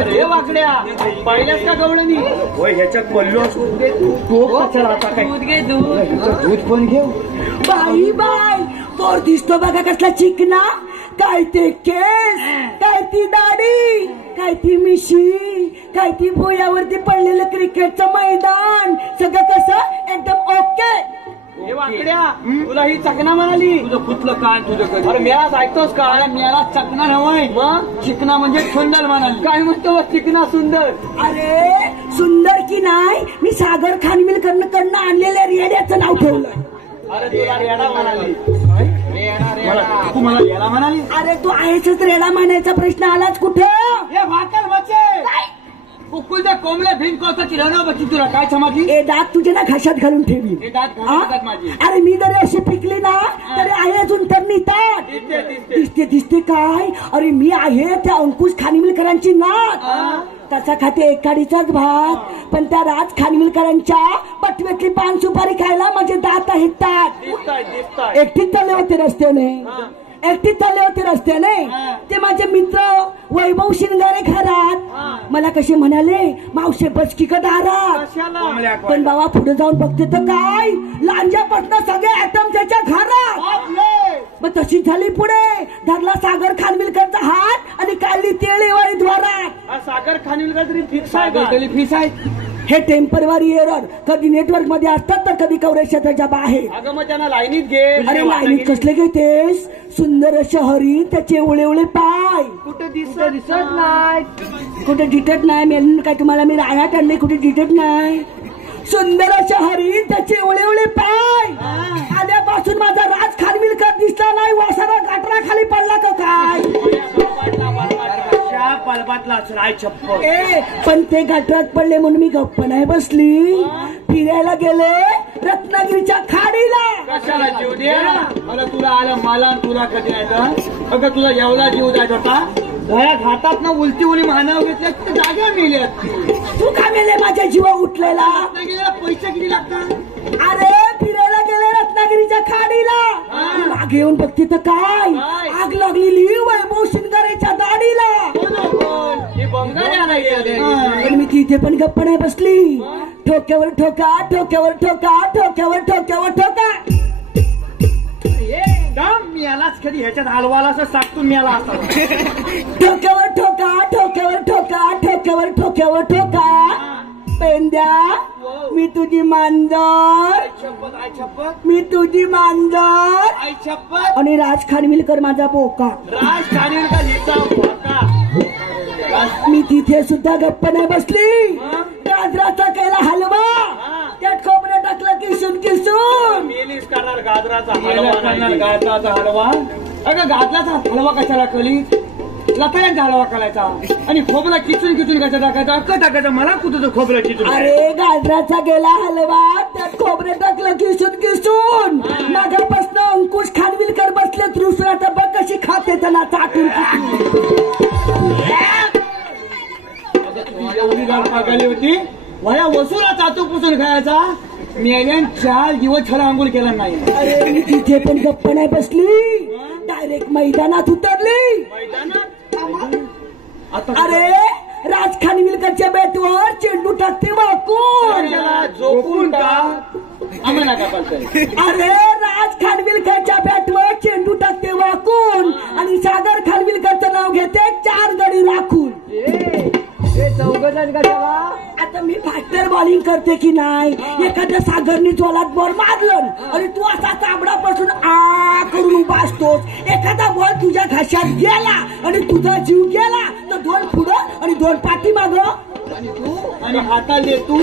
अरे वाकड्या पाहिल्यास का गवळणी होय ह्याच्यात पडलो तो कशाला आता काय दूध घे दूध दूध पण घेऊ बाई बाई पोर दिसतो बघा कसला चिकना काय ते केस काय ती दाढी काय ती मिशी काय ती भुयावरती पडलेलं क्रिकेटचं मैदान सगळं कसं एकदम ओके हे वाकड्या तुला ही चकना म्हणाली तुझं कुठलं काय तुझं कधी अरे मेळाच ऐकतोस का मेळा चकना नव्हे मग चिकना म्हणजे सुंदर म्हणाली काय म्हणतो चिकना सुंदर अरे सुंदर की नाही मी सागर खान मिलकडनं आणलेल्या रेड्याचं नाव ठेवलं अरे तुला रेडा म्हणाली तू मला रेडा म्हणाली अरे तू आहेच रेडा म्हणायचा प्रश्न आलाच कुठं हे भाकर बचे कुकुलच्या कोंबड्या भिन कोसाची रणं बची तुला काय समजली ए दात तुझे ना घशात घालून ठेवी हे दात घालतात माझी अरे मी जरी अशी पिकली ना तरी आहे अजून तर निघतात दिसते दिसते काय अरे मी आहे त्या अंकुश खानिविलकरांची नात तसा खाते एकाडीचाच भात पण त्या राज खानिविलकरांच्या पटव्यातली पान सुपारी खायला माझे दात आहेत एकटीच चालले होते रस्त्याने एकटीच चालले होते रस्त्याने ते माझे मित्र वैभव शिंगारे घरात मला कसे म्हणाले मावशे बचकी का दारात पण बाबा पुढे जाऊन बघते तर काय लांजापासून सगळे ऍटम त्याच्या घरात मग तशी झाली पुढे धरला सागर खानविलकरचा हात आणि काढली तेळेवाळी द्वारात सागर खानविलकर तरी फिक्स आहे फिक्स आहे हे टेम्पररी एरर कधी नेटवर्क मध्ये असतात तर कधी कवरेज क्षेत्राच्या बाहेर अगं मग त्यांना लाईनीत घे अरे लाईनीत कसले घेतेस सुंदर शहरी त्याचे उळे पाय कुठे दिसत नाही कुठे दिसत नाही मी काय तुम्हाला मी राहण्यात आणले कुठे दिसत नाही सुंदर शहरी त्याचे उळे पाय आल्यापासून माझा राज खानविलकर दिसला नाही वासारा गाठरा खाली पडला का काय पण ते गाठरात पडले म्हणून मी गप्प नाही बसली फिरायला गेले रत्नागिरीच्या खाडीला कशाला जीव द्या मला तुला आलं मला तुला कधी नाही अगं तुला एवढा जीव द्यायचा होता घरात हातात ना उलटी उली मानव घेतल्या जागा मेल्यात तू का मेले माझ्या जीवा उठलेला पैसे किती लागतात अरे फिरायला गेले रत्नागिरीच्या खाडीला मागे येऊन बघते तर काय आग लागलेली वैभव शिंगारेच्या दाढीला पण मी तिथे पण गप्प नाही बसली ठोक्यावर ठोका ठोक्यावर ठोका ठोक्यावर ठोक्यावर ठोका मी यालाच कधी ह्याच्यात हलवाला असं साकतून मी याला असता ठोक्यावर ठोका ठोक्यावर ठोका ठोक्यावर ठोक्यावर ठोका पेंद्या मी तुझी मांजर मी तुझी मांजर आणि राज खानविलकर माझा बोका राज खानविलकर मी तिथे सुद्धा गप्प नाही बसली गाजराचा केला हलवा त्यात खोबरं टाकलं किसून किसून मेलीस करणार गाजराचा हलवा अगं गाजराचा हलवा कशाला कली लताळ्यांचा हलवा करायचा आणि खोबरा किचून किचून कशा टाकायचा अक्क टाकायचं मला कुठं खोबरं किचून अरे गाजराचा गेला हलवा त्यात खोबरं टाकलं किसून किसून मागापासून अंकुश खानविलकर बसले रुसून आता बघ कशी खाते त्यांना चाटून एवढी गाड पागाली होती वया वसूला चातू पुसून खायचा मेल्यान 4 दिवस छडा आंघोळ केला नाही अरे मी तिथे पण गप्प नाही बसली डायरेक्ट मैदानात उतरली अरे राज खानविलकरच्या बॅटवर चेंडू टाकते वाकून झोपून अरे राज खानविलकरच्या बॅटवर चेंडू टाकते वाकून आणि सागर खानविलकरचं नाव घेते 4 गडी राखून आता मी फास्टर बॉलिंग करते की नाही एखाद्या सागरनी जोलात बॉल मारलं आणि तू असा चाबडापासून आ करून उभा असतोस एखादा बॉल तुझ्या घशात गेला आणि तुझा जीव गेला तर 2 पुढं आणि 2 पाठी मागं आणि हाताले तू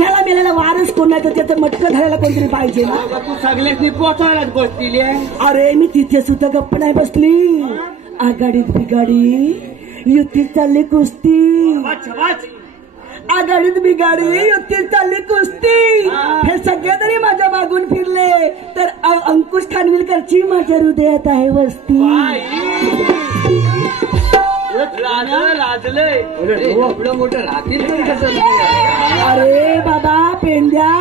याला मेलेला वारस कोण नाही तर त्याचं मटकं धरायला कोणतरी पाहिजे ना तू सगळ्यांनी पोचायलाच बसतील अरे मी तिथे सुद्धा गप्प नाही बसली आघाडीत बिगाडी युतीत चालली कुस्ती आघाडीत बिगाडी युतीत चालली कुस्ती हे सगळे तरी माझ्या मागून फिरले तर अंकुश खानविलकरची माझ्या हृदयात आहे वस्ती अरे बाबा पेंद्या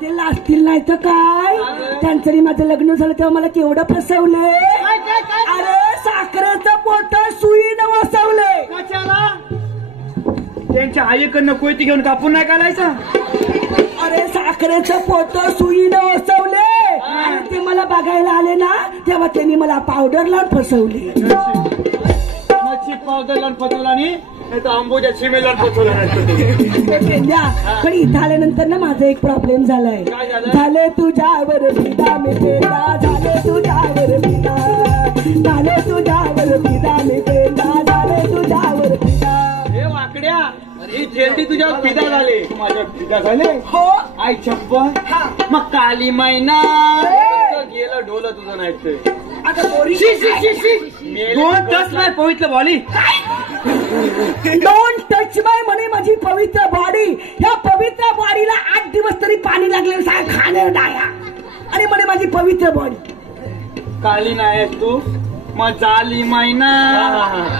ते लाजतील नाही तर काय त्यांचं माझं लग्न झालं तेव्हा मला केवढं फसवले अरे साखरेचं पोट सुईनं वसवले त्यांच्या आईकडनं कोयती घेऊन कापून नाही घालायचा. अरे साखरेचं पोत सुईनं ओसवले आणि ते मला बघायला आले ना तेव्हा त्यांनी मला पावडर लावून फसवली. मच्छी पावडर लावून फसवला आणि नाही तर आंबोच्या शिमे लावून फसवला. पण इथं आल्यानंतर ना माझा एक प्रॉब्लेम झालाय. काय झालं? झाले तुझ्यावर फिदा मी पेंदा, झाले तुझ्यावर फिदा, झाले तुझ्यावर फिदा मी पेंदा, झाले तुझ्यावर फिदा. हे वाकड्या ही थेरडी तुझ्यावर फिदा झाले. माझ्या फिदा झाले हो आई चप्पल. मग काली मैना गेलं डोलं तुझं नाही ते. आता पोरी दोन तास नाही पवित्र बॉली. डोंट टच माय म्हणे माझी पवित्र बॉडी. ह्या पवित्र बॉडीला 8 दिवस तरी पाणी लागले खाणे डाया आणि म्हणे माझी पवित्र बॉडी. काली नाहीस तू मग झाली मैना.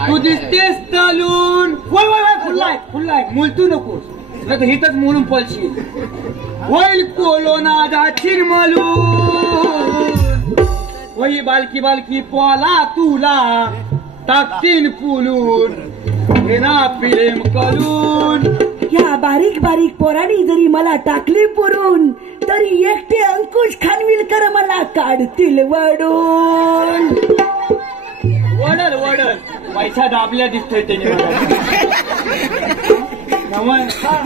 तू दिसतेस तलून. वय वय वय फुललाय फुललाय मुलतू नकोस नाही तर हिथच मुलून पळशील. होईल कोलोना जाशील मलून. वही बालकी बालकी पोला तुला टाकतीन पुलून. हे ना प्रेम करून. या बारीक बारीक पोराणी जरी मला टाकली पुरून तरी एकटे अंकुश खानविलकर मला काढतील वडून. वडल वडल पैसा दाबल्या दिसतोय त्याने मला.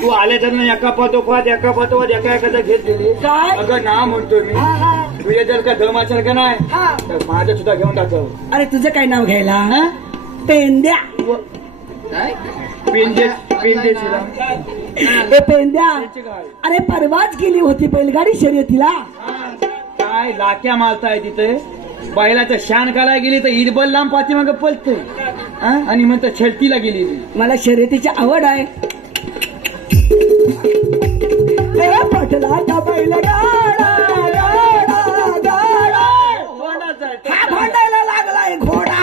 तू आल्याच्या एका पाठोपाठ एका पाठोपाठ एका एखादा घेत गेली. काय? अगं ना म्हणतो मी तुझ्या जर का दम असेल का नाही तर माझं सुद्धा घेऊन टाकव. अरे तुझं काय नाव घ्यायला हा? पेंद्या. पेंजे पेंजे ए पेंद्या अरे परवाच गेली होती बैलगाडी शर्यतीला. काय लाक्या मारताय तिथे. बैलाचं शान करायला गेली तर ईदबल लांब पाठीमाग पळते आणि म्हणतं छलतीला गेली. मला शर्यतीची आवड आहे. पटला बैलगाडा गाडा गाडा हा भांडायला लागलाय घोडा.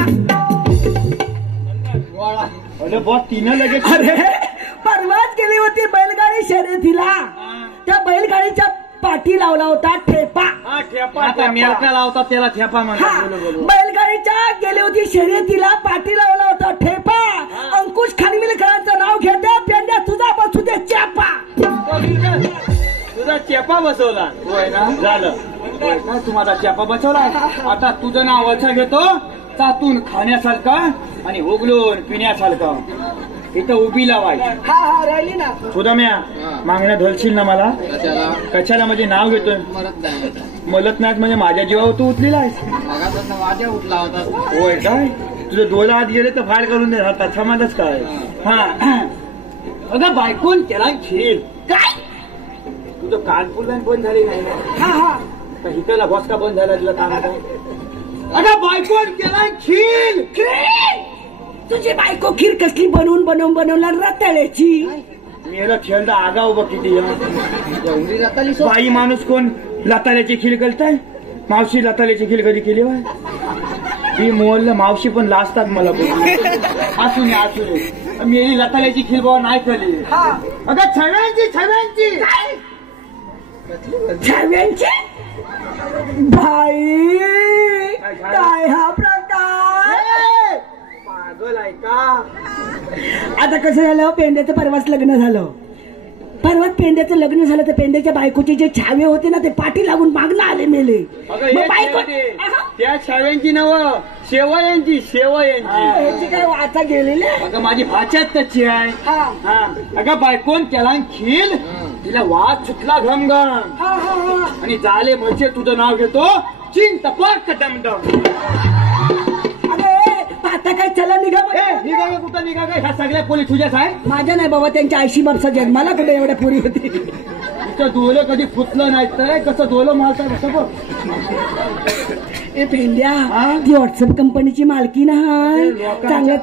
अरे बॉस तिनं लगेच. अरे परवाच गेली होती बैलगाडी शर्यतीला. त्या बैलगाडीच्या पाठी लावला होता ठेपा. आता मेलका लावता त्याला ठेपा म्हणतात. बैलगाडीच्या गेली होती शर्यतीला पाठी लावला होता ठेपा. अंकुश खानविलकरांचं नाव घेत्या पेंड्या तुझा बसू दे चेपा. तुझा चेपा बसवला होय ना. झालं तू माझा चेपा बसवला. आता तुझं नाव वचा घेतो चातून खाण्यासारखा आणि उगलून पिण्यासारखा. इथं उभी लावायची. राहिली ना सुदाम्या मागण्या धरशील ना मला. कशाला म्हणजे नाव घेतोय मलत नाहीत म्हणजे माझ्या जीवावर तू उठलेला आहेस. माझ्या उठला होता. होय काय तुझं डोला आत गेले तर फायर करून दे. त्याच्या माझच काय. हा अगं बायकोन त्याला खिरील काय तुझं कानपूर लाईन बंद झाली नाही ना. तर हिताला भोसका बंद झाला तुला काय काय. अगं बायकोन केला खीर. तुझी बायको खीर कसली बनवून बनवून बनवणार रताळ्याची. मेला खेळता आगा उभा किती. एवढी जाताली बाई माणूस कोण लताल्याची खीर करताय. मावशी लताल्याची खीर कधी केली बाय. ही मोहल्ला मावशी पण लाजतात मला असू नये असू नये. मी लताल्याची खीर बाबा नाही केली. अगं छव्यांची छव्यांची छव्यांची भाई काय हा प्रकार. पागल आहे का. आता कसं झालं पेंड्याचं परवाच लग्न झालं. परवाच पेंड्याचं लग्न झालं तर पेंड्याच्या बायकोचे जे छावे होते ना ते पाठी लागून मागणं आले मेले. मग बायको त्या छाव्यांची नव शेवयांची शेवयांची. ह्याची काय वाचा गेलेली. अगं माझी भाच्यात त्याची आहे. अगं बायकोन केला खील तिला वाद सुटला घमघम आणि झाले म्हणजे तुझं नाव घेतो चिंग टपक डमडम. आता काय चला निघा. निघा कुठं निघा काय. ह्या सगळ्या पोली तुझ्याच आहे. माझ्या नाही बाबा त्यांच्या 80 वर्षा जन्माला कुठे एवढ्या पुरी होती. तुझं डोलं कधी फुटलं नाही तर कसं डोलं मारता कसं बघ. ए पेंड्या ती व्हॉट्सअप कंपनीची मालकी नाही चांगलं.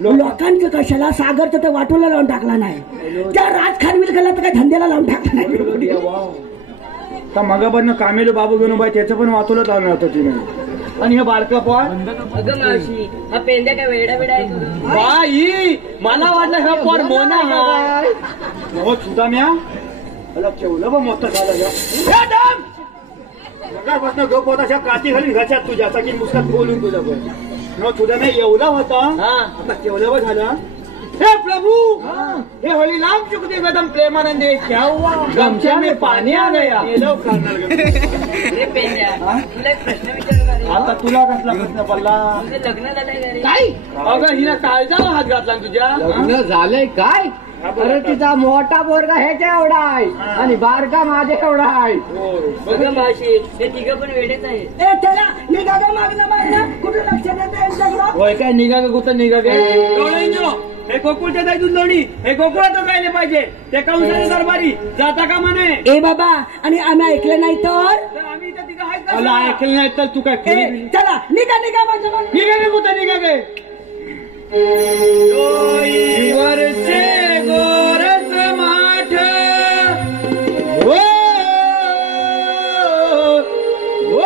लोकांचं कशाला सागरचं तर वाटोला लावून टाकला नाही. त्या राज खानविलकरला तर काय धंद्याला लावून टाकला नाही. का मगाबरनं कामेलो बाबू घेऊन बाय त्याचं पण वाचवलं लावणार होतं तिने. आणि हे बारका पण अगं मावशी हा पेंद्या काय वेडा वेडा आहे. बाई मला वाटलं हे पर मोना हो सुद्धा म्या मला केवलं बा मोठं झालं. सकाळपासून गप होता अशा काठी घालून घशात तुझ्या की मुस्कात बोलून तुझं पण तुझा नाही एवढा होता. आता केवढं झालं. हे प्रभू हे होली नाम चुकते कदम प्रेमानंदे क्या हुआ गमछा में पाणी आ गया अरे पेंड्या तुला एक प्रश्न विचारू का रे? आता तुला कसला प्रश्न पडला तुझं लग्न झालंय का रे? काय अगं हिला काळजाला हात घातला ना तुझ्या लग्न झालंय काय? अरे तिचा मोठा पोरगा ह्याच्या एवढा आहे आणि बारका माझ्या एवढा आहे. बघा मावशी हे तिघं पण वेडेच आहेत. ए त्याला निघा ग मागणं मागणं कुठं लक्ष देते यांच्याकडं? होय काय निघा ग कुठं निघा गे हे गोकुळच्या जाय दूध लोणी हे गोकुळातच राहिले पाहिजे ते कंसाने दरबारी जाता का म्हणे ए बाबा आणि आम्ही ऐकलं नाही तर तर आम्ही इथं तिघं आहेत का? मला ऐकलं नाही तर तू काय ए, चला निघा निघा माझ्या मागं. निघा गे कुठं निघा गे वरचे गोरस माठ ओ, ओ,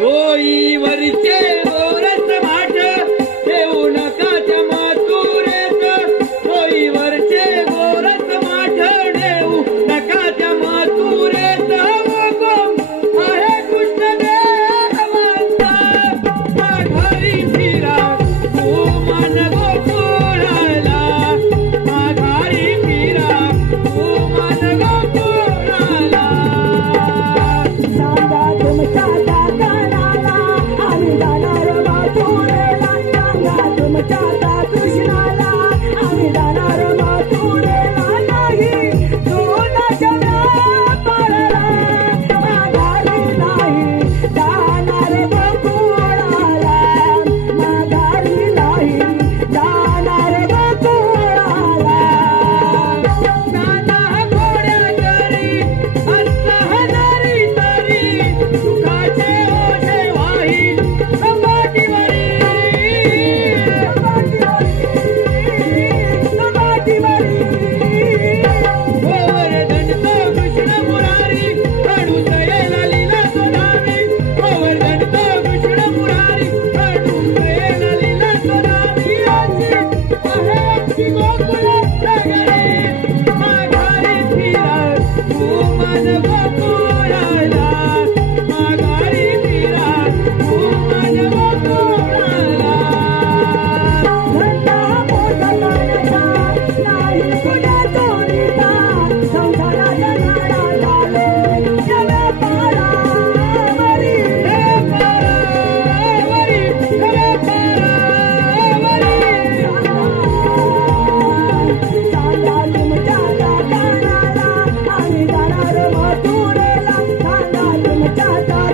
डोईवरचे गोरस माठ देऊ नका चमतुरेत डोईवरचे गोरस माठ देऊ नका चमतुरेत आहे कृष्णदेवांचा घरी फिरा तू मन गोकुळाला माघारी फिरा तू मन गोकुळाला सांगा तुमच्या दातानाला आम्ही जाणार माथुरेला. सांगा तुमच्या कृष्णाला आम्ही जाणार माथुरेला. नाही सोनाच्या व्यापाराला माघारी नाही जाणार गोकुळाला. माघारी नाही जाणार गोकुळाला. नाना घोड्या करी असला हजारी तरी सुखाचे ओझे वाहील सपाटीवरी गोवर्धन तो कृष्ण मुरारी कडू सयेला लीला सोडावी गोवर्धन तो कृष्ण मुरारी कडू सयेला लीला सोडावी अशी गोकुळ नगरी माघारी फिरा तू मन गोकुळाला माघारी फिरा तू मन गोकुळाला धंदा मोठा मानसा नाही कुठे चोरीचा. संसाराच्या नाडा झाले या व्यापारावरी. सांगा तुमच्या दातानाला आम्ही जाणार माथुरेला. सांगा तुमच्या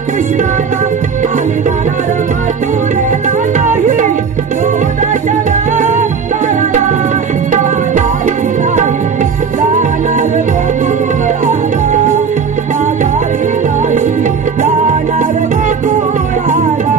कृष्णाला आम्ही जाणार माथुरेला. नाही सोनाच्या व्यापाराला माघारी नाही जाणार गोकुळाला. माघारी नाही जाणार गोकुळाला.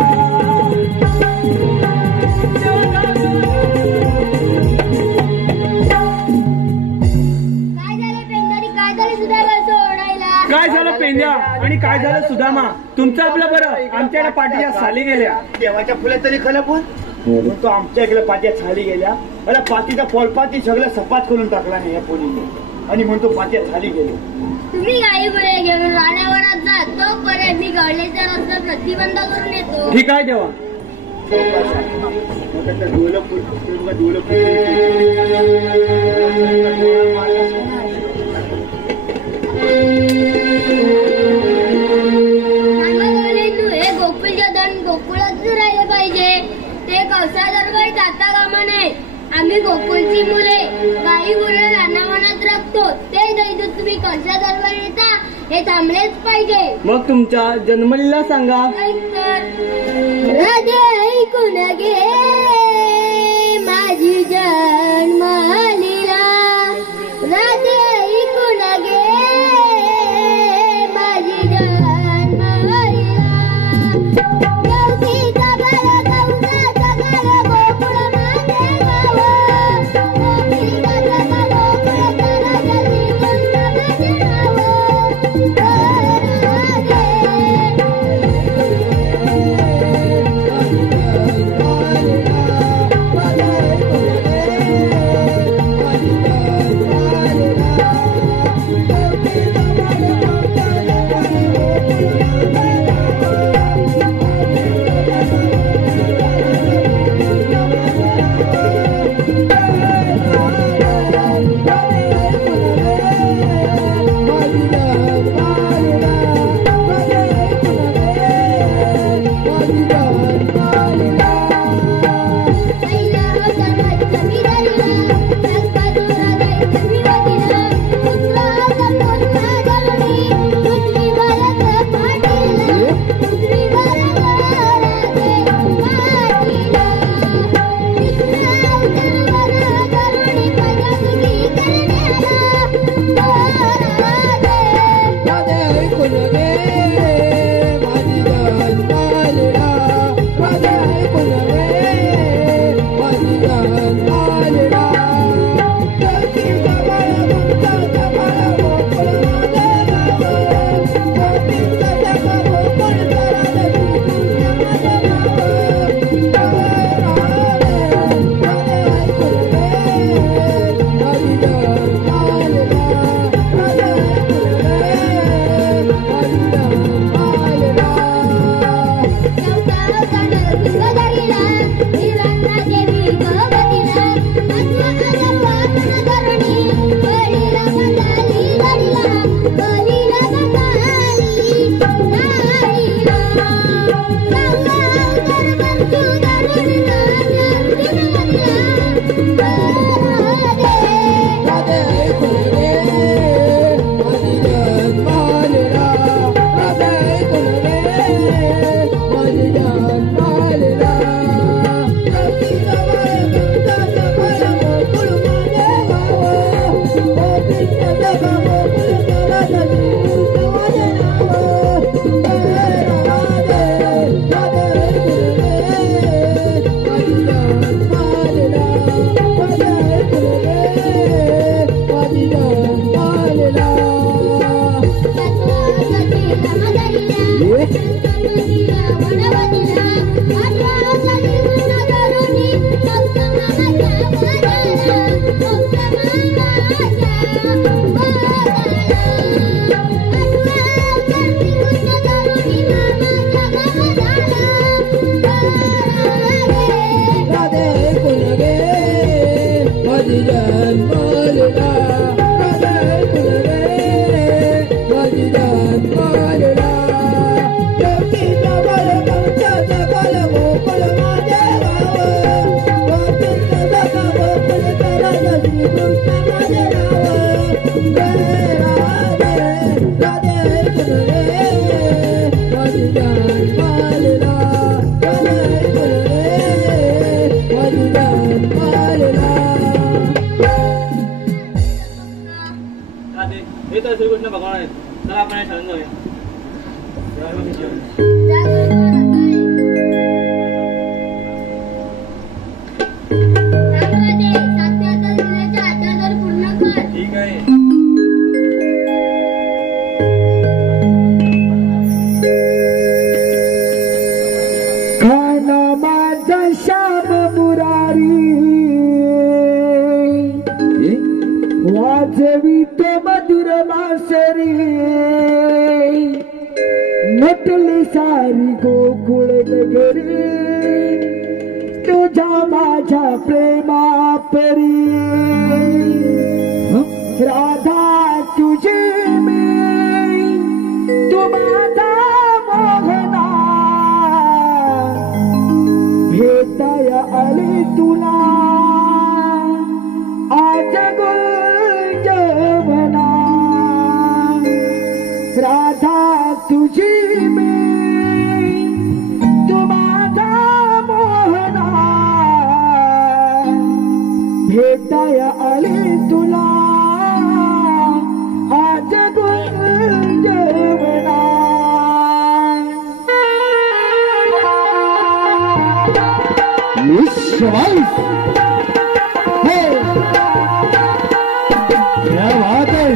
काय झालं पेंगारी काय झालं सुद्धा सोडायला काय झालं पेंद्या आणि काय झालं सुदामा तुमचं आपलं बरं आमच्याकडे पाठीच्या साली गेल्या देवाच्या फुल्या तरी खलं पण तो आमच्या इकडे पाट्या साली गेल्या मला पातीचा पोलपाती सगळं सपाट करून टाकला नाही या पोलीने आणि म्हणतो पाट्या साली गेल्या तुम्ही गाई गुळे घेऊन रानावनात जा तोपर्यंत मी गळलेचा रस्ता प्रतिबंध करून येतो ठीक आहे देवा सांगा तू हे गोकुळच्या धन गोकुळात राहिले पाहिजे ते कौसादरवर जाता कामा नये आम्ही गोकुळची मुले गाई गुरे रानावनात राखतो ते दैदूत तुम्ही कौसादरवर येता हे थांबलेच पाहिजे मग तुमच्या जन्मलीला सांगा. राधे ऐकून घे माझी जन्मलीला राधे ऐकून घे माझी जन्मलीला गवती जगल गौना जगल गोकुळ माझे गाव गवती जगल गोकुळ जरा जगी कोण माझे नाव राधे माझी जान मालला राधे फुल रे माझी जान मालला गोपीचा बळ कंसाचा बळ गोकुळ माझे गाव गोपीचा बळ गोकुळ करायला श्रीकृष्ण माझे नाव जय राधे फुल रे माझी जान मालला राधे फुल रे माझी जान मालला राधे हे तर श्रीकृष्ण भगवान आहेत. चला आपण हे शरण जाऊया. ठीक आहे. खाना माझा श्याम मुरारी वाजवीत मधुर मासरी नटली सारी गोकुळ नगरी तुझ्या माझ्या प्रेमा परी राधा तुझी मी तू माझा मोहना भेटाया आली तुला आज गुंजवना राधा तुझी मी तू माझा मोहना भेटाया आली तुला आज गुंजवना विश्वास है क्या बात है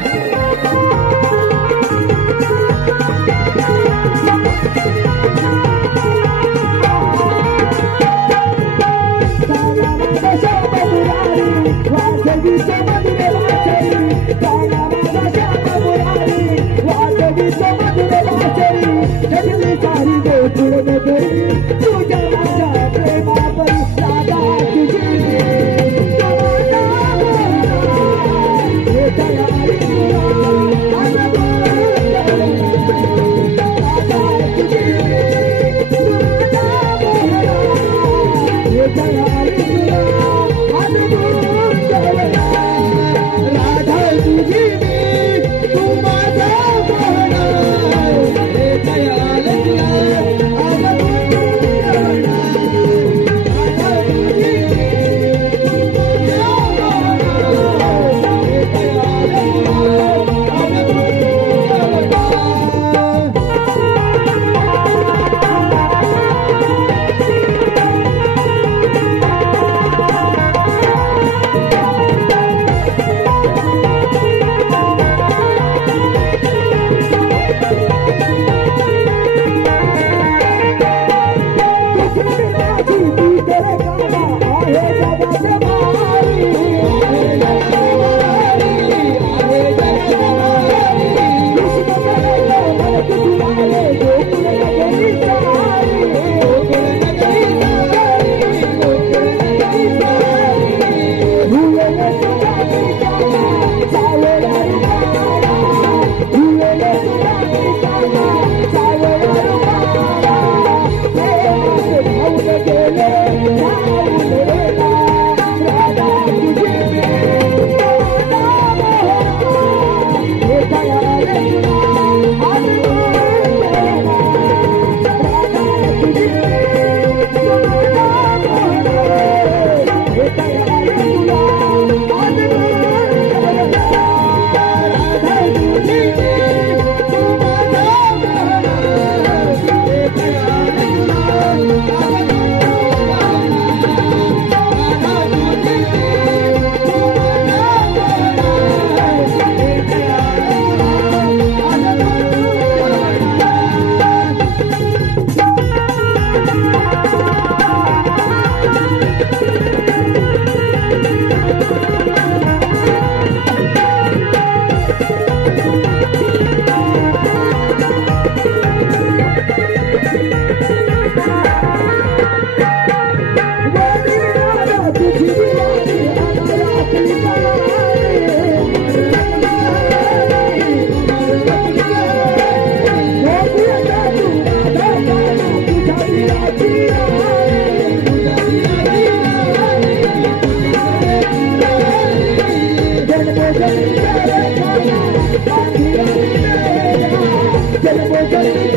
Jai